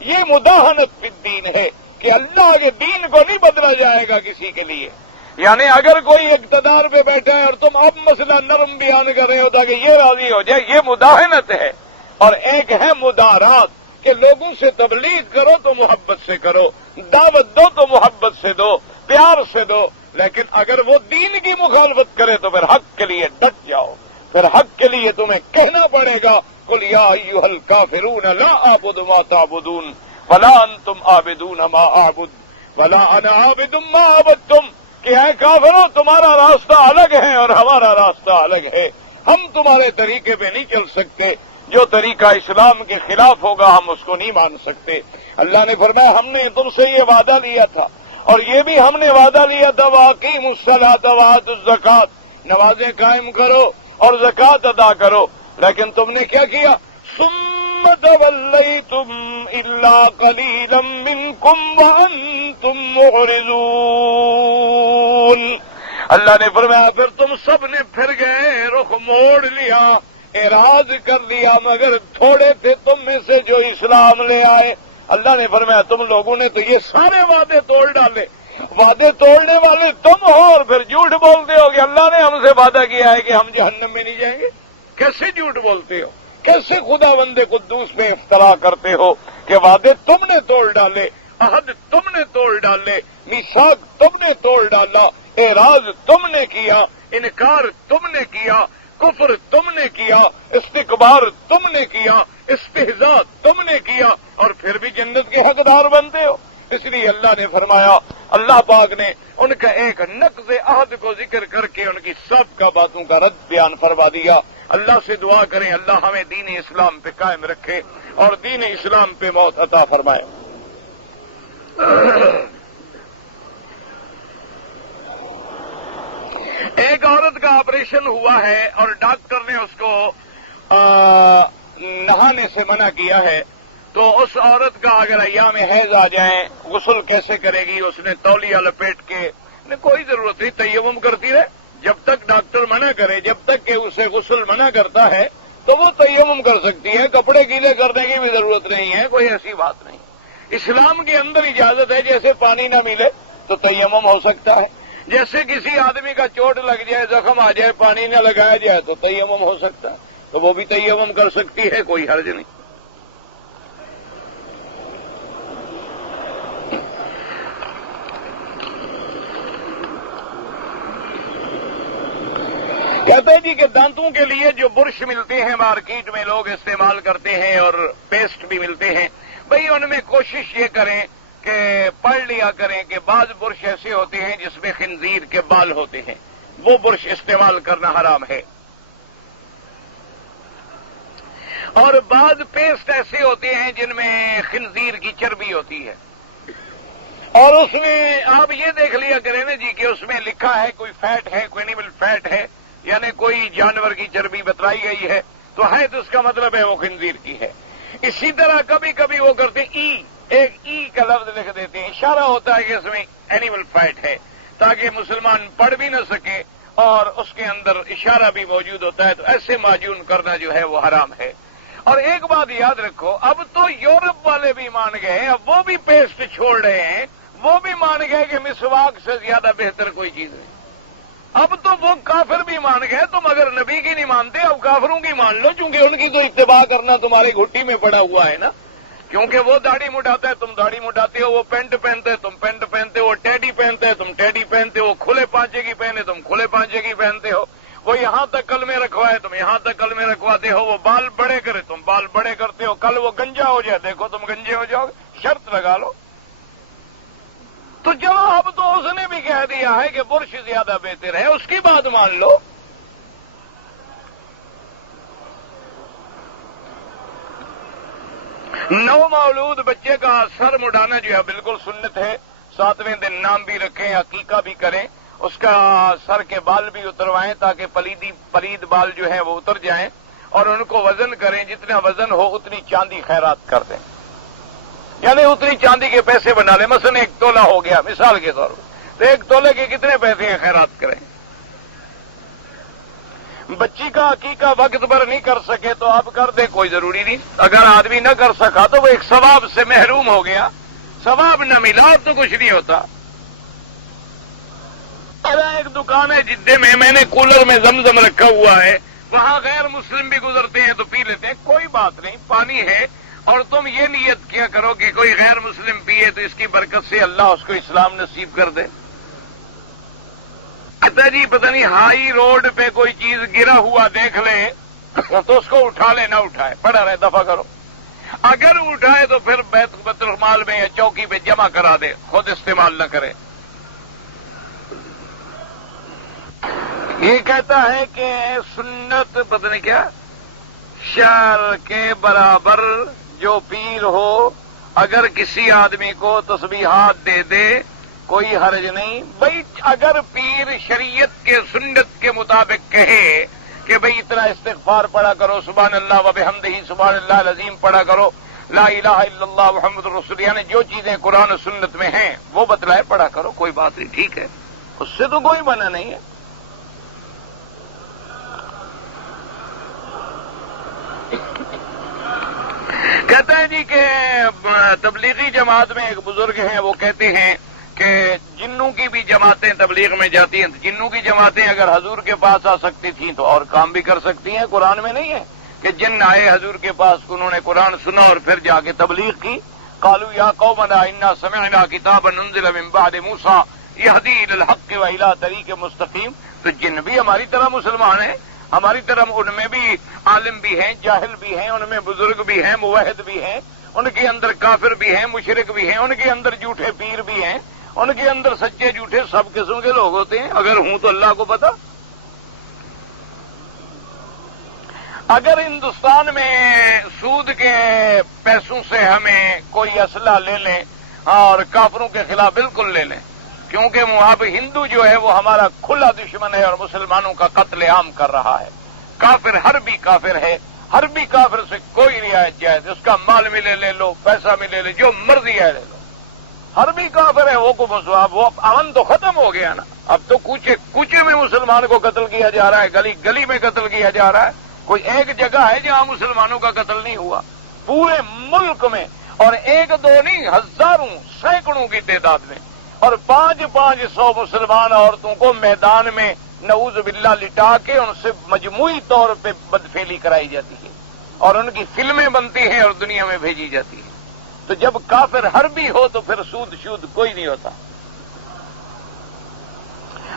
یہ مداہنت فی الدین ہے کہ اللہ کے دین کو نہیں بدلا جائے گا کسی کے لیے. یعنی اگر کوئی اقتدار پہ بیٹھا ہے اور تم اب مسئلہ نرم بیان کر رہے ہو تاکہ یہ راضی ہو جائے، یہ مداہنت ہے. اور ایک ہے مدارات کہ لوگوں سے تبلیغ کرو تو محبت سے کرو، دعوت دو تو محبت سے دو، پیار سے دو. لیکن اگر وہ دین کی مخالفت کرے تو پھر حق کے لیے ڈٹ جاؤ، پھر حق کے لیے تمہیں کہنا پڑے گا قل یا ایھا الکافرون لا اعبد ما تعبدون ولا انتم عابدون ما اعبد ولا انا عابد ما عبدتم. کہ اے کافروں، تمہارا راستہ الگ ہے اور ہمارا راستہ الگ ہے، ہم تمہارے طریقے پہ نہیں چل سکتے، جو طریقہ اسلام کے خلاف ہوگا ہم اس کو نہیں مان سکتے. اللہ نے فرمایا ہم نے تم سے یہ وعدہ لیا تھا، اور یہ بھی ہم نے وعدہ لیا تھا وَأَقِیمُوا الصَّلَاةَ وَآتُوا الزَّکَاةَ، نمازیں قائم کرو اور زکوٰۃ ادا کرو. لیکن تم نے کیا کیا؟ ثُمَّ تَوَلَّیْتُمْ إِلَّا قَلِیلًا مِّنکُمْ وَأَنتُم مُّعْرِضُونَ. اللہ نے فرمایا پھر تم سب نے پھر گئے، رخ موڑ لیا، اعراض کر لیا، مگر تھوڑے تھے تم میں سے جو اسلام لے آئے. اللہ نے فرمایا تم لوگوں نے تو یہ سارے وعدے توڑ ڈالے، وعدے توڑنے والے تم ہو اور پھر جھوٹ بولتے ہو کہ اللہ نے ہم سے وعدہ کیا ہے کہ ہم جہنم میں نہیں جائیں گے. کیسے جھوٹ بولتے ہو؟ کیسے خدا بندے قدوس پہ افترا کرتے ہو کہ وعدے تم نے توڑ ڈالے، عہد تم نے توڑ ڈالے، میثاق تم نے توڑ ڈالا، اعراض تم نے کیا، انکار تم نے کیا، کفر تم نے کیا، استکبار تم نے کیا، استہزاء تم نے کیا، اور پھر بھی جنت کے حقدار بنتے ہو. اس لیے اللہ نے فرمایا، اللہ پاک نے ان کا ایک نقض عہد کو ذکر کر کے ان کی سب کا باتوں کا رد بیان فرما دیا. اللہ سے دعا کریں اللہ ہمیں دین اسلام پہ قائم رکھے اور دین اسلام پہ موت عطا فرمائے. ایک عورت کا آپریشن ہوا ہے اور ڈاکٹر نے اس کو نہانے سے منع کیا ہے، تو اس عورت کا اگر ایام حیض آ جائیں غسل کیسے کرے گی؟ اس نے تولیہ لپیٹ کے، کوئی ضرورت نہیں، تیمم کرتی رہے جب تک ڈاکٹر منع کرے، جب تک کہ اسے غسل منع کرتا ہے تو وہ تیمم کر سکتی ہے، کپڑے گیلے کرنے کی بھی ضرورت نہیں ہے، کوئی ایسی بات نہیں. اسلام کے اندر اجازت ہے، جیسے پانی نہ ملے تو تیمم ہو سکتا ہے، جیسے کسی آدمی کا چوٹ لگ جائے، زخم آ جائے، پانی نہ لگایا جائے تو تیمم ہو سکتا ہے، تو وہ بھی تیمم کر سکتی ہے، کوئی حرج نہیں. کہتے ہیں جی کہ دانتوں کے لیے جو برش ملتے ہیں مارکیٹ میں لوگ استعمال کرتے ہیں اور پیسٹ بھی ملتے ہیں، بھئی ان میں کوشش یہ کریں کہ پڑھ لیا کریں کہ بعض برش ایسے ہوتے ہیں جس میں خنزیر کے بال ہوتے ہیں، وہ برش استعمال کرنا حرام ہے. اور بعض پیسٹ ایسے ہوتے ہیں جن میں خنزیر کی چربی ہوتی ہے، اور اس میں آپ یہ دیکھ لیا کریں نا جی کہ اس میں لکھا ہے کوئی فیٹ ہے، کوئی اینیمل فیٹ ہے، یعنی کوئی جانور کی چربی بتلائی گئی ہے تو ہے، تو اس کا مطلب ہے وہ خنزیر کی ہے. اسی طرح کبھی کبھی وہ کرتے ایک ای کا لفظ لکھ دیتے ہیں، اشارہ ہوتا ہے کہ اس میں اینیمل فیٹ ہے، تاکہ مسلمان پڑھ بھی نہ سکے اور اس کے اندر اشارہ بھی موجود ہوتا ہے. تو ایسے معجون کرنا جو ہے وہ حرام ہے. اور ایک بات یاد رکھو، اب تو یورپ والے بھی مان گئے، اب وہ بھی پیسٹ چھوڑ رہے ہیں، وہ بھی مان گئے کہ مسواک سے زیادہ بہتر کوئی چیز نہیں. اب تو وہ کافر بھی مان گئے، تم اگر نبی کی نہیں مانتے اب کافروں کی مان لو، چونکہ ان کی تو اتباع کرنا تمہاری گھٹی میں پڑا ہوا ہے نا. کیونکہ وہ داڑھی مڈاتا ہے تم داڑھی مڈاتے ہو، وہ پینٹ پہنتے ہے تم پینٹ پہنتے ہو، وہ ٹیڈی پہنتے ہے تم ٹیڈی پہنتے ہو، کھلے پانچے کی پہنے تم کھلے پانچے کی پہنتے ہو، وہ یہاں تک کلمے رکھوائے تم یہاں تک کلمے رکھواتے ہو، وہ بال بڑے کرے تم بال بڑے کرتے ہو، کل وہ گنجا ہو جائے دیکھو تم گنجے ہو جاؤ گے، شرط لگا لو. تو جواب تو اس نے بھی کہہ دیا ہے کہ برش زیادہ بہتر ہے، اس کی بات مان لو. نو مولود بچے کا سر مڈانا جو ہے بالکل سنت ہے. 7ویں دن نام بھی رکھیں، عقیقہ بھی کریں، اس کا سر کے بال بھی اتروائیں تاکہ پلید بال جو ہیں وہ اتر جائیں، اور ان کو وزن کریں، جتنا وزن ہو اتنی چاندی خیرات کر دیں، یعنی اتنی چاندی کے پیسے بنا لیں. مثلا 1 تولہ ہو گیا مثال کے طور پر، تو 1 تولے کے کتنے پیسے ہیں خیرات کریں؟ بچی کا عقیقہ وقت پر نہیں کر سکے تو آپ کر دیں، کوئی ضروری نہیں۔ اگر آدمی نہ کر سکا تو وہ ایک ثواب سے محروم ہو گیا، ثواب نہ ملا تو کچھ نہیں ہوتا۔ میرا ایک دکان ہے جدے میں نے کولر میں زمزم رکھا ہوا ہے، وہاں غیر مسلم بھی گزرتے ہیں تو پی لیتے ہیں، کوئی بات نہیں، پانی ہے۔ اور تم یہ نیت کیا کرو کہ کوئی غیر مسلم پیے تو اس کی برکت سے اللہ اس کو اسلام نصیب کر دے۔ کہتا جی پتہ نہیں ہائی روڈ پہ کوئی چیز گرا ہوا دیکھ لے تو اس کو اٹھا لے، نہ اٹھائے، پڑا رہے، دفع کرو۔ اگر اٹھائے تو پھر بیت المال میں یا چوکی پہ جمع کرا دے، خود استعمال نہ کرے۔ یہ کہتا ہے کہ سنت پتہ نہیں کیا شعر کے برابر جو پیر ہو اگر کسی آدمی کو تسبیحات دے دے کوئی حرج نہیں۔ بھئی اگر پیر شریعت کے سنت کے مطابق کہے کہ بھئی اتنا استغفار پڑھا کرو، سبحان اللہ و بحمدہ سبحان اللہ العظیم پڑھا کرو، لا الہ الا اللہ محمد رسول، یعنی جو چیزیں قرآن و سنت میں ہیں وہ بتلائے، پڑھا کرو، کوئی بات نہیں، ٹھیک ہے، اس سے تو کوئی منع نہیں ہے۔ کہتا ہے جی کہ تبلیغی جماعت میں ایک بزرگ ہیں، وہ کہتے ہیں کہ جنوں کی بھی جماعتیں تبلیغ میں جاتی ہیں، جنوں کی جماعتیں اگر حضور کے پاس آ سکتی تھیں تو اور کام بھی کر سکتی ہیں۔ قرآن میں نہیں ہے کہ جن آئے حضور کے پاس، انہوں نے قرآن سنا اور پھر جا کے تبلیغ کی۔ قالوا یا قومنا انا سمعنا کتابا انزل من بعد موسیٰ یہدی الی الحق والی طریق مستقیم۔ تو جن بھی ہماری طرح مسلمان ہیں، ہماری طرح ان میں بھی عالم بھی ہیں، جاہل بھی ہیں، ان میں بزرگ بھی ہیں، موحد بھی ہیں، ان کے اندر کافر بھی ہیں، مشرک بھی ہیں، ان کے اندر جھوٹے پیر بھی ہیں، ان کے اندر سچے جھوٹے سب قسم کے لوگ ہوتے ہیں۔ اگر ہوں تو اللہ کو پتا۔ اگر ہندوستان میں سود کے پیسوں سے ہمیں کوئی اسلحہ لے لیں اور کافروں کے خلاف بالکل لے لیں، کیونکہ وہاں پہ ہندو جو ہے وہ ہمارا کھلا دشمن ہے اور مسلمانوں کا قتل عام کر رہا ہے۔ کافر حربی کافر ہے، حربی کافر سے کوئی رعایت جائز، اس کا مال ملے لے لو، پیسہ ملے لے، جو مرضی ہے لے لو۔ حربی کافر ہے وہ وہ امن تو ختم ہو گیا نا، اب تو کوچے میں مسلمان کو قتل کیا جا رہا ہے، گلی گلی میں قتل کیا جا رہا ہے۔ کوئی ایک جگہ ہے جہاں مسلمانوں کا قتل نہیں ہوا پورے ملک میں، اور 1-2 نہیں، ہزاروں سینکڑوں کی تعداد میں، اور 500 مسلمان عورتوں کو میدان میں نعوذ باللہ لٹا کے ان سے مجموعی طور پہ بدفعلی کرائی جاتی ہے اور ان کی فلمیں بنتی ہیں اور دنیا میں بھیجی جاتی ہیں۔ تو جب کافر حربی ہو تو پھر سود شود کوئی نہیں ہوتا۔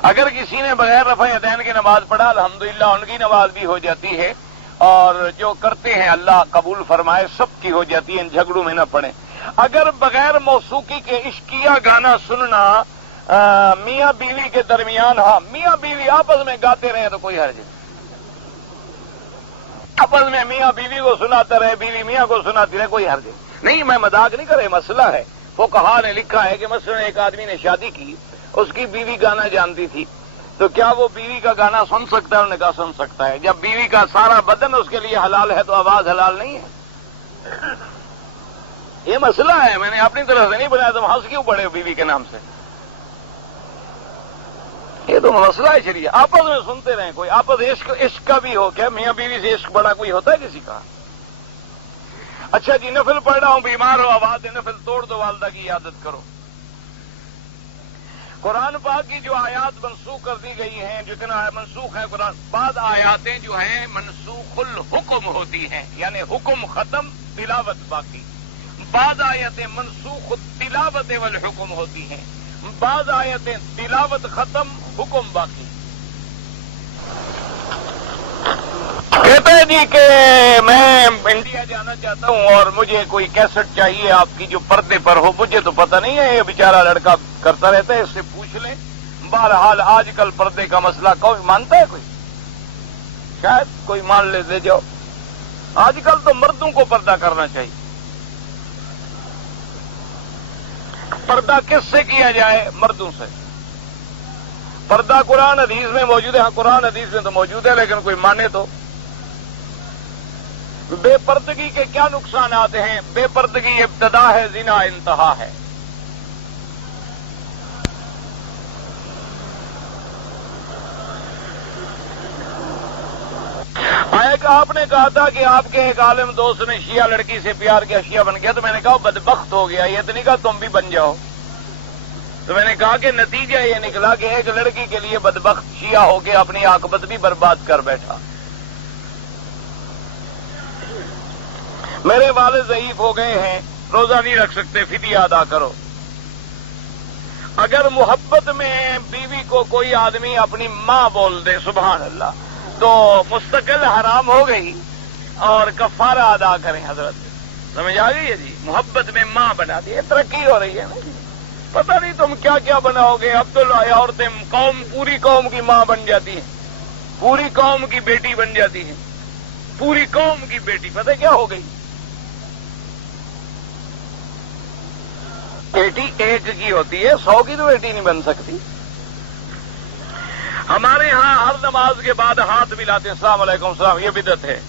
اگر کسی نے بغیر رفع یدین کی نماز پڑھا الحمدللہ ان کی نماز بھی ہو جاتی ہے، اور جو کرتے ہیں اللہ قبول فرمائے، سب کی ہو جاتی ہے، ان جھگڑوں میں نہ پڑیں۔ اگر بغیر موسیقی کے عشقیہ گانا سننا میاں بیوی کے درمیان، ہاں میاں بیوی آپس میں گاتے رہے تو کوئی حرج نہیں، آپس میں میاں بیوی کو سناتا رہے، بیوی میاں کو سناتی رہے، کوئی حرج نہیں۔ میں مذاق نہیں کرے، مسئلہ ہے، فقہا نے لکھا ہے کہ مثلا ایک آدمی نے شادی کی، اس کی بیوی گانا جانتی تھی، تو کیا وہ بیوی کا گانا سن سکتا ہے؟ انہوں نے کہا سن سکتا ہے۔ جب بیوی کا سارا بدن اس کے لیے حلال ہے تو آواز حلال نہیں ہے؟ یہ مسئلہ ہے، میں نے اپنی طرف سے نہیں بنایا، تم ہنس کیوں پڑے بیوی کے نام سے؟ یہ تو مسئلہ ہے شریعت، آپس میں سنتے رہیں، کوئی آپس عشق کا بھی ہو، کیا میاں بیوی سے عشق بڑا کوئی ہوتا ہے کسی کا؟ اچھا جی نفل پڑھ رہا ہوں، بیمار ہو، آواز نفل توڑ دو، والدہ کی عادت کرو۔ قرآن پاک کی جو آیات منسوخ کر دی گئی ہیں، جتنا منسوخ ہے قرآن، بعض آیاتیں جو ہیں منسوخ الحکم ہوتی ہیں، یعنی حکم ختم تلاوت باقی۔ بعض آیتیں منسوخ تلاوت والحکم ہوتی ہیں، بعض آیتیں تلاوت ختم حکم باقی۔ کہتے ہیں جی کہ میں انڈیا جانا چاہتا ہوں اور مجھے کوئی کیسٹ چاہیے آپ کی جو پردے پر ہو، مجھے تو پتہ نہیں ہے، یہ بیچارہ لڑکا کرتا رہتا ہے، اس سے پوچھ لیں۔ بہرحال آج کل پردے کا مسئلہ کوئی مانتا ہے؟ کوئی شاید کوئی مان لے جاؤ۔ آج کل تو مردوں کو پردہ کرنا چاہیے۔ پردہ کس سے کیا جائے؟ مردوں سے۔ پردہ قرآن حدیث میں موجود ہے، ہاں قرآن حدیث میں تو موجود ہے، لیکن کوئی مانے تو۔ بے پردگی کے کیا نقصانات ہیں؟ بے پردگی ابتدا ہے، زنا انتہا ہے۔ آپ نے کہا تھا کہ آپ کے ایک عالم دوست نے شیعہ لڑکی سے پیار کیا، شیعہ بن گیا، تو میں نے کہا بدبخت ہو گیا، یہ تو نہیں کہا تم بھی بن جاؤ۔ تو میں نے کہا کہ نتیجہ یہ نکلا کہ ایک لڑکی کے لیے بدبخت شیعہ ہو کے اپنی عاقبت بھی برباد کر بیٹھا۔ میرے والد ضعیف ہو گئے ہیں، روزہ نہیں رکھ سکتے، فدیہ ادا کرو۔ اگر محبت میں بیوی کو کوئی آدمی اپنی ماں بول دے، سبحان اللہ، تو مستقل حرام ہو گئی اور کفارہ ادا کریں حضرت۔ سمجھ آ گئی ہے جی؟ محبت میں ماں بنا دی، ترقی ہو رہی ہے نا، پتہ نہیں تم کیا کیا بناؤ گے۔ اب تو عورتیں پوری قوم کی ماں بن جاتی ہیں، پوری قوم کی بیٹی بن جاتی ہیں، پوری قوم کی بیٹی۔ پتہ کیا ہو گئی؟ بیٹی ایک کی ہوتی ہے، 100 کی تو بیٹی نہیں بن سکتی۔ ہمارے ہاں ہر نماز کے بعد ہاتھ ملاتے ہیں، السلام علیکم السلام، یہ بدعت ہے۔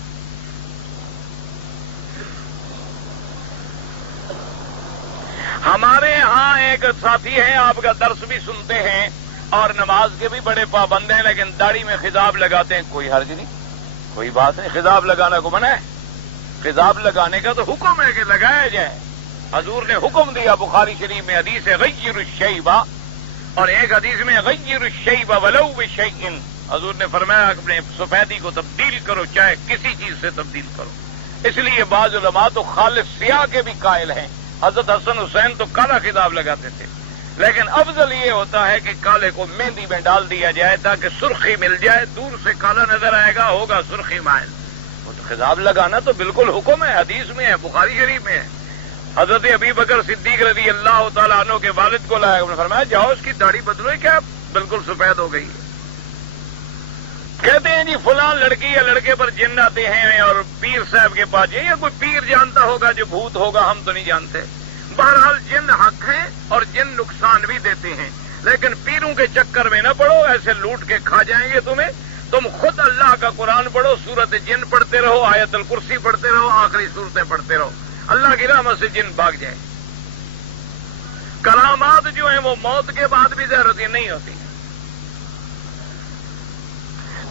ہمارے ہاں ایک ساتھی ہیں، آپ کا درس بھی سنتے ہیں اور نماز کے بھی بڑے پابند ہیں، لیکن داڑھی میں خضاب لگاتے ہیں۔ کوئی حرج نہیں، کوئی بات نہیں، خضاب لگانا کو منع ہے؟ خضاب لگانے کا تو حکم ہے کہ لگایا جائے، حضور نے حکم دیا۔ بخاری شریف میں حدیث ہے غیر الشیبہ، اور ایک حدیث میں غیر الشیبہ ولو بشیء، حضور نے فرمایا اپنے سفیدی کو تبدیل کرو، چاہے کسی چیز سے تبدیل کرو۔ اس لیے بعض علماء تو خالص سیاہ کے بھی قائل ہیں۔ حضرت حسن حسین تو کالا خضاب لگاتے تھے، لیکن افضل یہ ہوتا ہے کہ کالے کو مہندی میں ڈال دیا جائے تاکہ سرخی مل جائے، دور سے کالا نظر آئے گا، ہوگا سرخی مائل۔ وہ تو خضاب لگانا تو بالکل حکم ہے، حدیث میں ہے، بخاری شریف میں ہے۔ حضرت ابی بکر صدیق رضی اللہ تعالیٰ عنہ کے والد کو لایا، انہوں نے فرمایا جاؤ اس کی داڑھی بدلو، کیا بالکل سفید ہو گئی ہے۔ کہتے ہیں جی فلاں لڑکی یا لڑکے پر جن آتے ہیں اور پیر صاحب کے پاس جائیں، یا کوئی پیر جانتا ہوگا جو بھوت ہوگا، ہم تو نہیں جانتے۔ بہرحال جن حق ہیں اور جن نقصان بھی دیتے ہیں، لیکن پیروں کے چکر میں نہ پڑو، ایسے لوٹ کے کھا جائیں گے تمہیں۔ تم خود اللہ کا قرآن پڑھو، سورت جن پڑھتے رہو، آیت الکرسی پڑھتے رہو، آخری سورتیں پڑھتے رہو، اللہ کی رحمت سے جن بھاگ جائیں۔ کرامات جو ہیں وہ موت کے بعد بھی ظاہر ہوتی نہیں ہوتی۔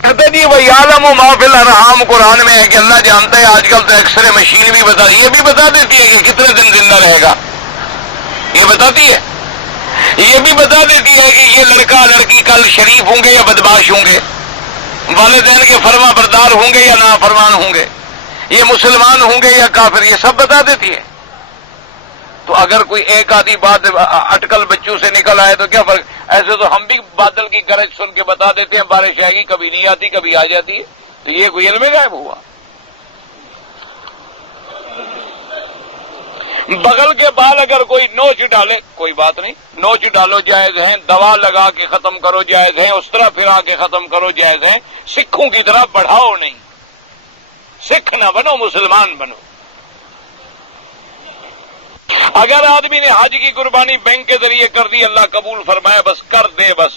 کہتے جی وَيَعْلَمُ مَا فِي الْأَرْحَامِ قرآن میں ہے کہ اللہ جانتا ہے۔ آج کل تو ایکس رے مشین بھی یہ بھی بتا دیتی ہے کہ کتنے دن زندہ رہے گا، یہ بتاتی ہے۔ یہ بھی بتا دیتی ہے کہ یہ لڑکا لڑکی کل شریف ہوں گے یا بدمعاش ہوں گے، والدین کے فرما بردار ہوں گے یا نافرمان ہوں گے، یہ مسلمان ہوں گے یا کافر، یہ سب بتا دیتی ہے۔ تو اگر کوئی ایک آدھی بات اٹکل بچوں سے نکل آئے تو کیا فرق؟ ایسے تو ہم بھی بادل کی گرج سن کے بتا دیتے ہیں بارش آئے گی، کبھی نہیں آتی کبھی آ جاتی ہے، تو یہ کوئی علم غیب ہوا؟ بغل کے بال اگر کوئی نوچ ڈالے کوئی بات نہیں، نوچ ڈالو جائز ہیں، دوا لگا کے ختم کرو جائز ہیں، اس طرح پھرا کے ختم کرو جائز ہیں، سکھوں کی طرح بڑھاؤ نہیں، سکھ نہ بنو، مسلمان بنو۔ اگر آدمی نے حج کی قربانی بینک کے ذریعے کر دی، اللہ قبول فرمایا، بس کر دے، بس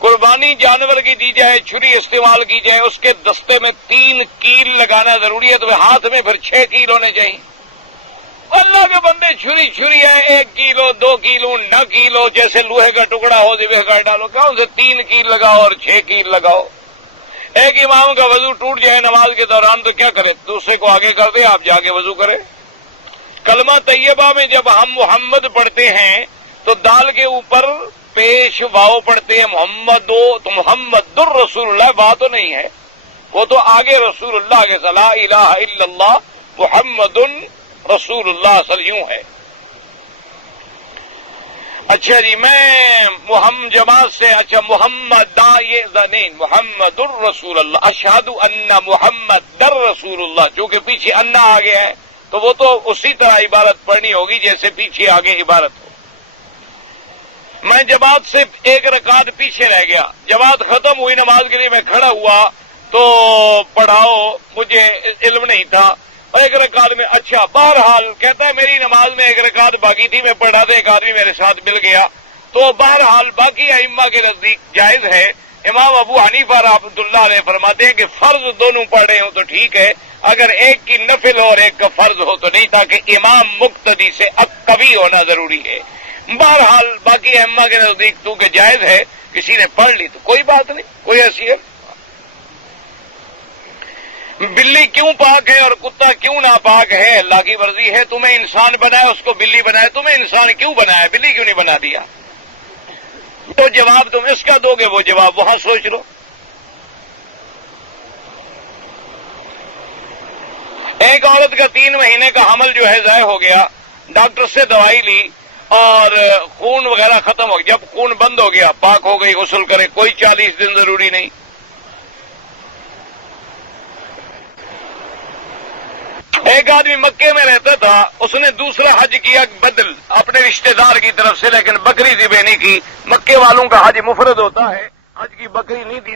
قربانی جانور کی دی جائے، چھری استعمال کی جائے، اس کے دستے میں 3 کیل لگانا ضروری ہے، تو ہاتھ میں پھر 6 کیل ہونے چاہیے۔ اللہ کے بندے چھری ہے، 1 کیلو 2 کیلو نہ کیلو، جیسے لوہے کا ٹکڑا ہو دیوے کا ڈالو، کیا اسے 3 کیل لگاؤ اور 6 کیل لگاؤ۔ ایک امام کا وضو ٹوٹ جائے نماز کے دوران تو کیا کرے؟ دوسرے کو آگے کر دے، آپ جا کے وضو کرے۔ کلمہ طیبہ میں جب ہم محمد پڑھتے ہیں تو دال کے اوپر پیش واو پڑھتے ہیں، محمد، تو محمد الرسول اللہ بات تو نہیں ہے، وہ تو آگے رسول اللہ کے لا الہ الا اللہ محمد رسول اللہ صلی یوں ہے۔ اچھا جی، میں جماعت سے اچھا محمد یہ نہیں، محمد الرسول اللہ، اشہد ان محمد رسول اللہ، چونکہ پیچھے انا آ گیا ہے تو وہ تو اسی طرح عبارت پڑھنی ہوگی جیسے پیچھے آگے عبارت ہو۔ میں جماعت سے 1 رکعت پیچھے رہ گیا، جماعت ختم ہوئی، نماز کے لیے میں کھڑا ہوا تو پڑھاؤ، مجھے علم نہیں تھا، اور 1 رکعت میں اچھا، بہرحال کہتا ہے میری نماز میں 1 رکعت باقی تھی، میں پڑھا تھا، ایک آدمی میرے ساتھ مل گیا، تو بہرحال باقی ائمہ کے نزدیک جائز ہے۔ امام ابو حنیفہ رحمۃ اللہ علیہ فرماتے ہیں کہ فرض دونوں پڑھے ہوں تو ٹھیک ہے، اگر ایک کی نفل ہو اور ایک کا فرض ہو تو نہیں، تاکہ امام مقتدی سے قوی ہونا ضروری ہے۔ بہرحال باقی ائمہ کے نزدیک تو کہ جائز ہے، کسی نے پڑھ لی تو کوئی بات نہیں، کوئی حیثیت۔ بلی کیوں پاک ہے اور کتا کیوں ناپاک ہے؟ اللہ کی مرضی ہے. تمہیں انسان بنایا، اس کو بلی بنایا. تمہیں انسان کیوں بنایا، بلی کیوں نہیں بنا دیا؟ تو جواب تم اس کا دو گے، وہ جواب وہاں سوچ لو. ایک عورت کا 3 مہینے کا حمل جو ہے ضائع ہو گیا، ڈاکٹر سے دوائی لی اور خون وغیرہ ختم ہو گیا. جب خون بند ہو گیا پاک ہو گئی، غسل کرے، کوئی 40 دن ضروری نہیں. ایک آدمی مکے میں رہتا تھا، اس نے دوسرا حج کیا بدل اپنے رشتہ دار کی طرف سے، لیکن بکری ذبح نہیں کی. مکے والوں کا حج مفرد ہوتا ہے، حج کی بکری نہیں دی.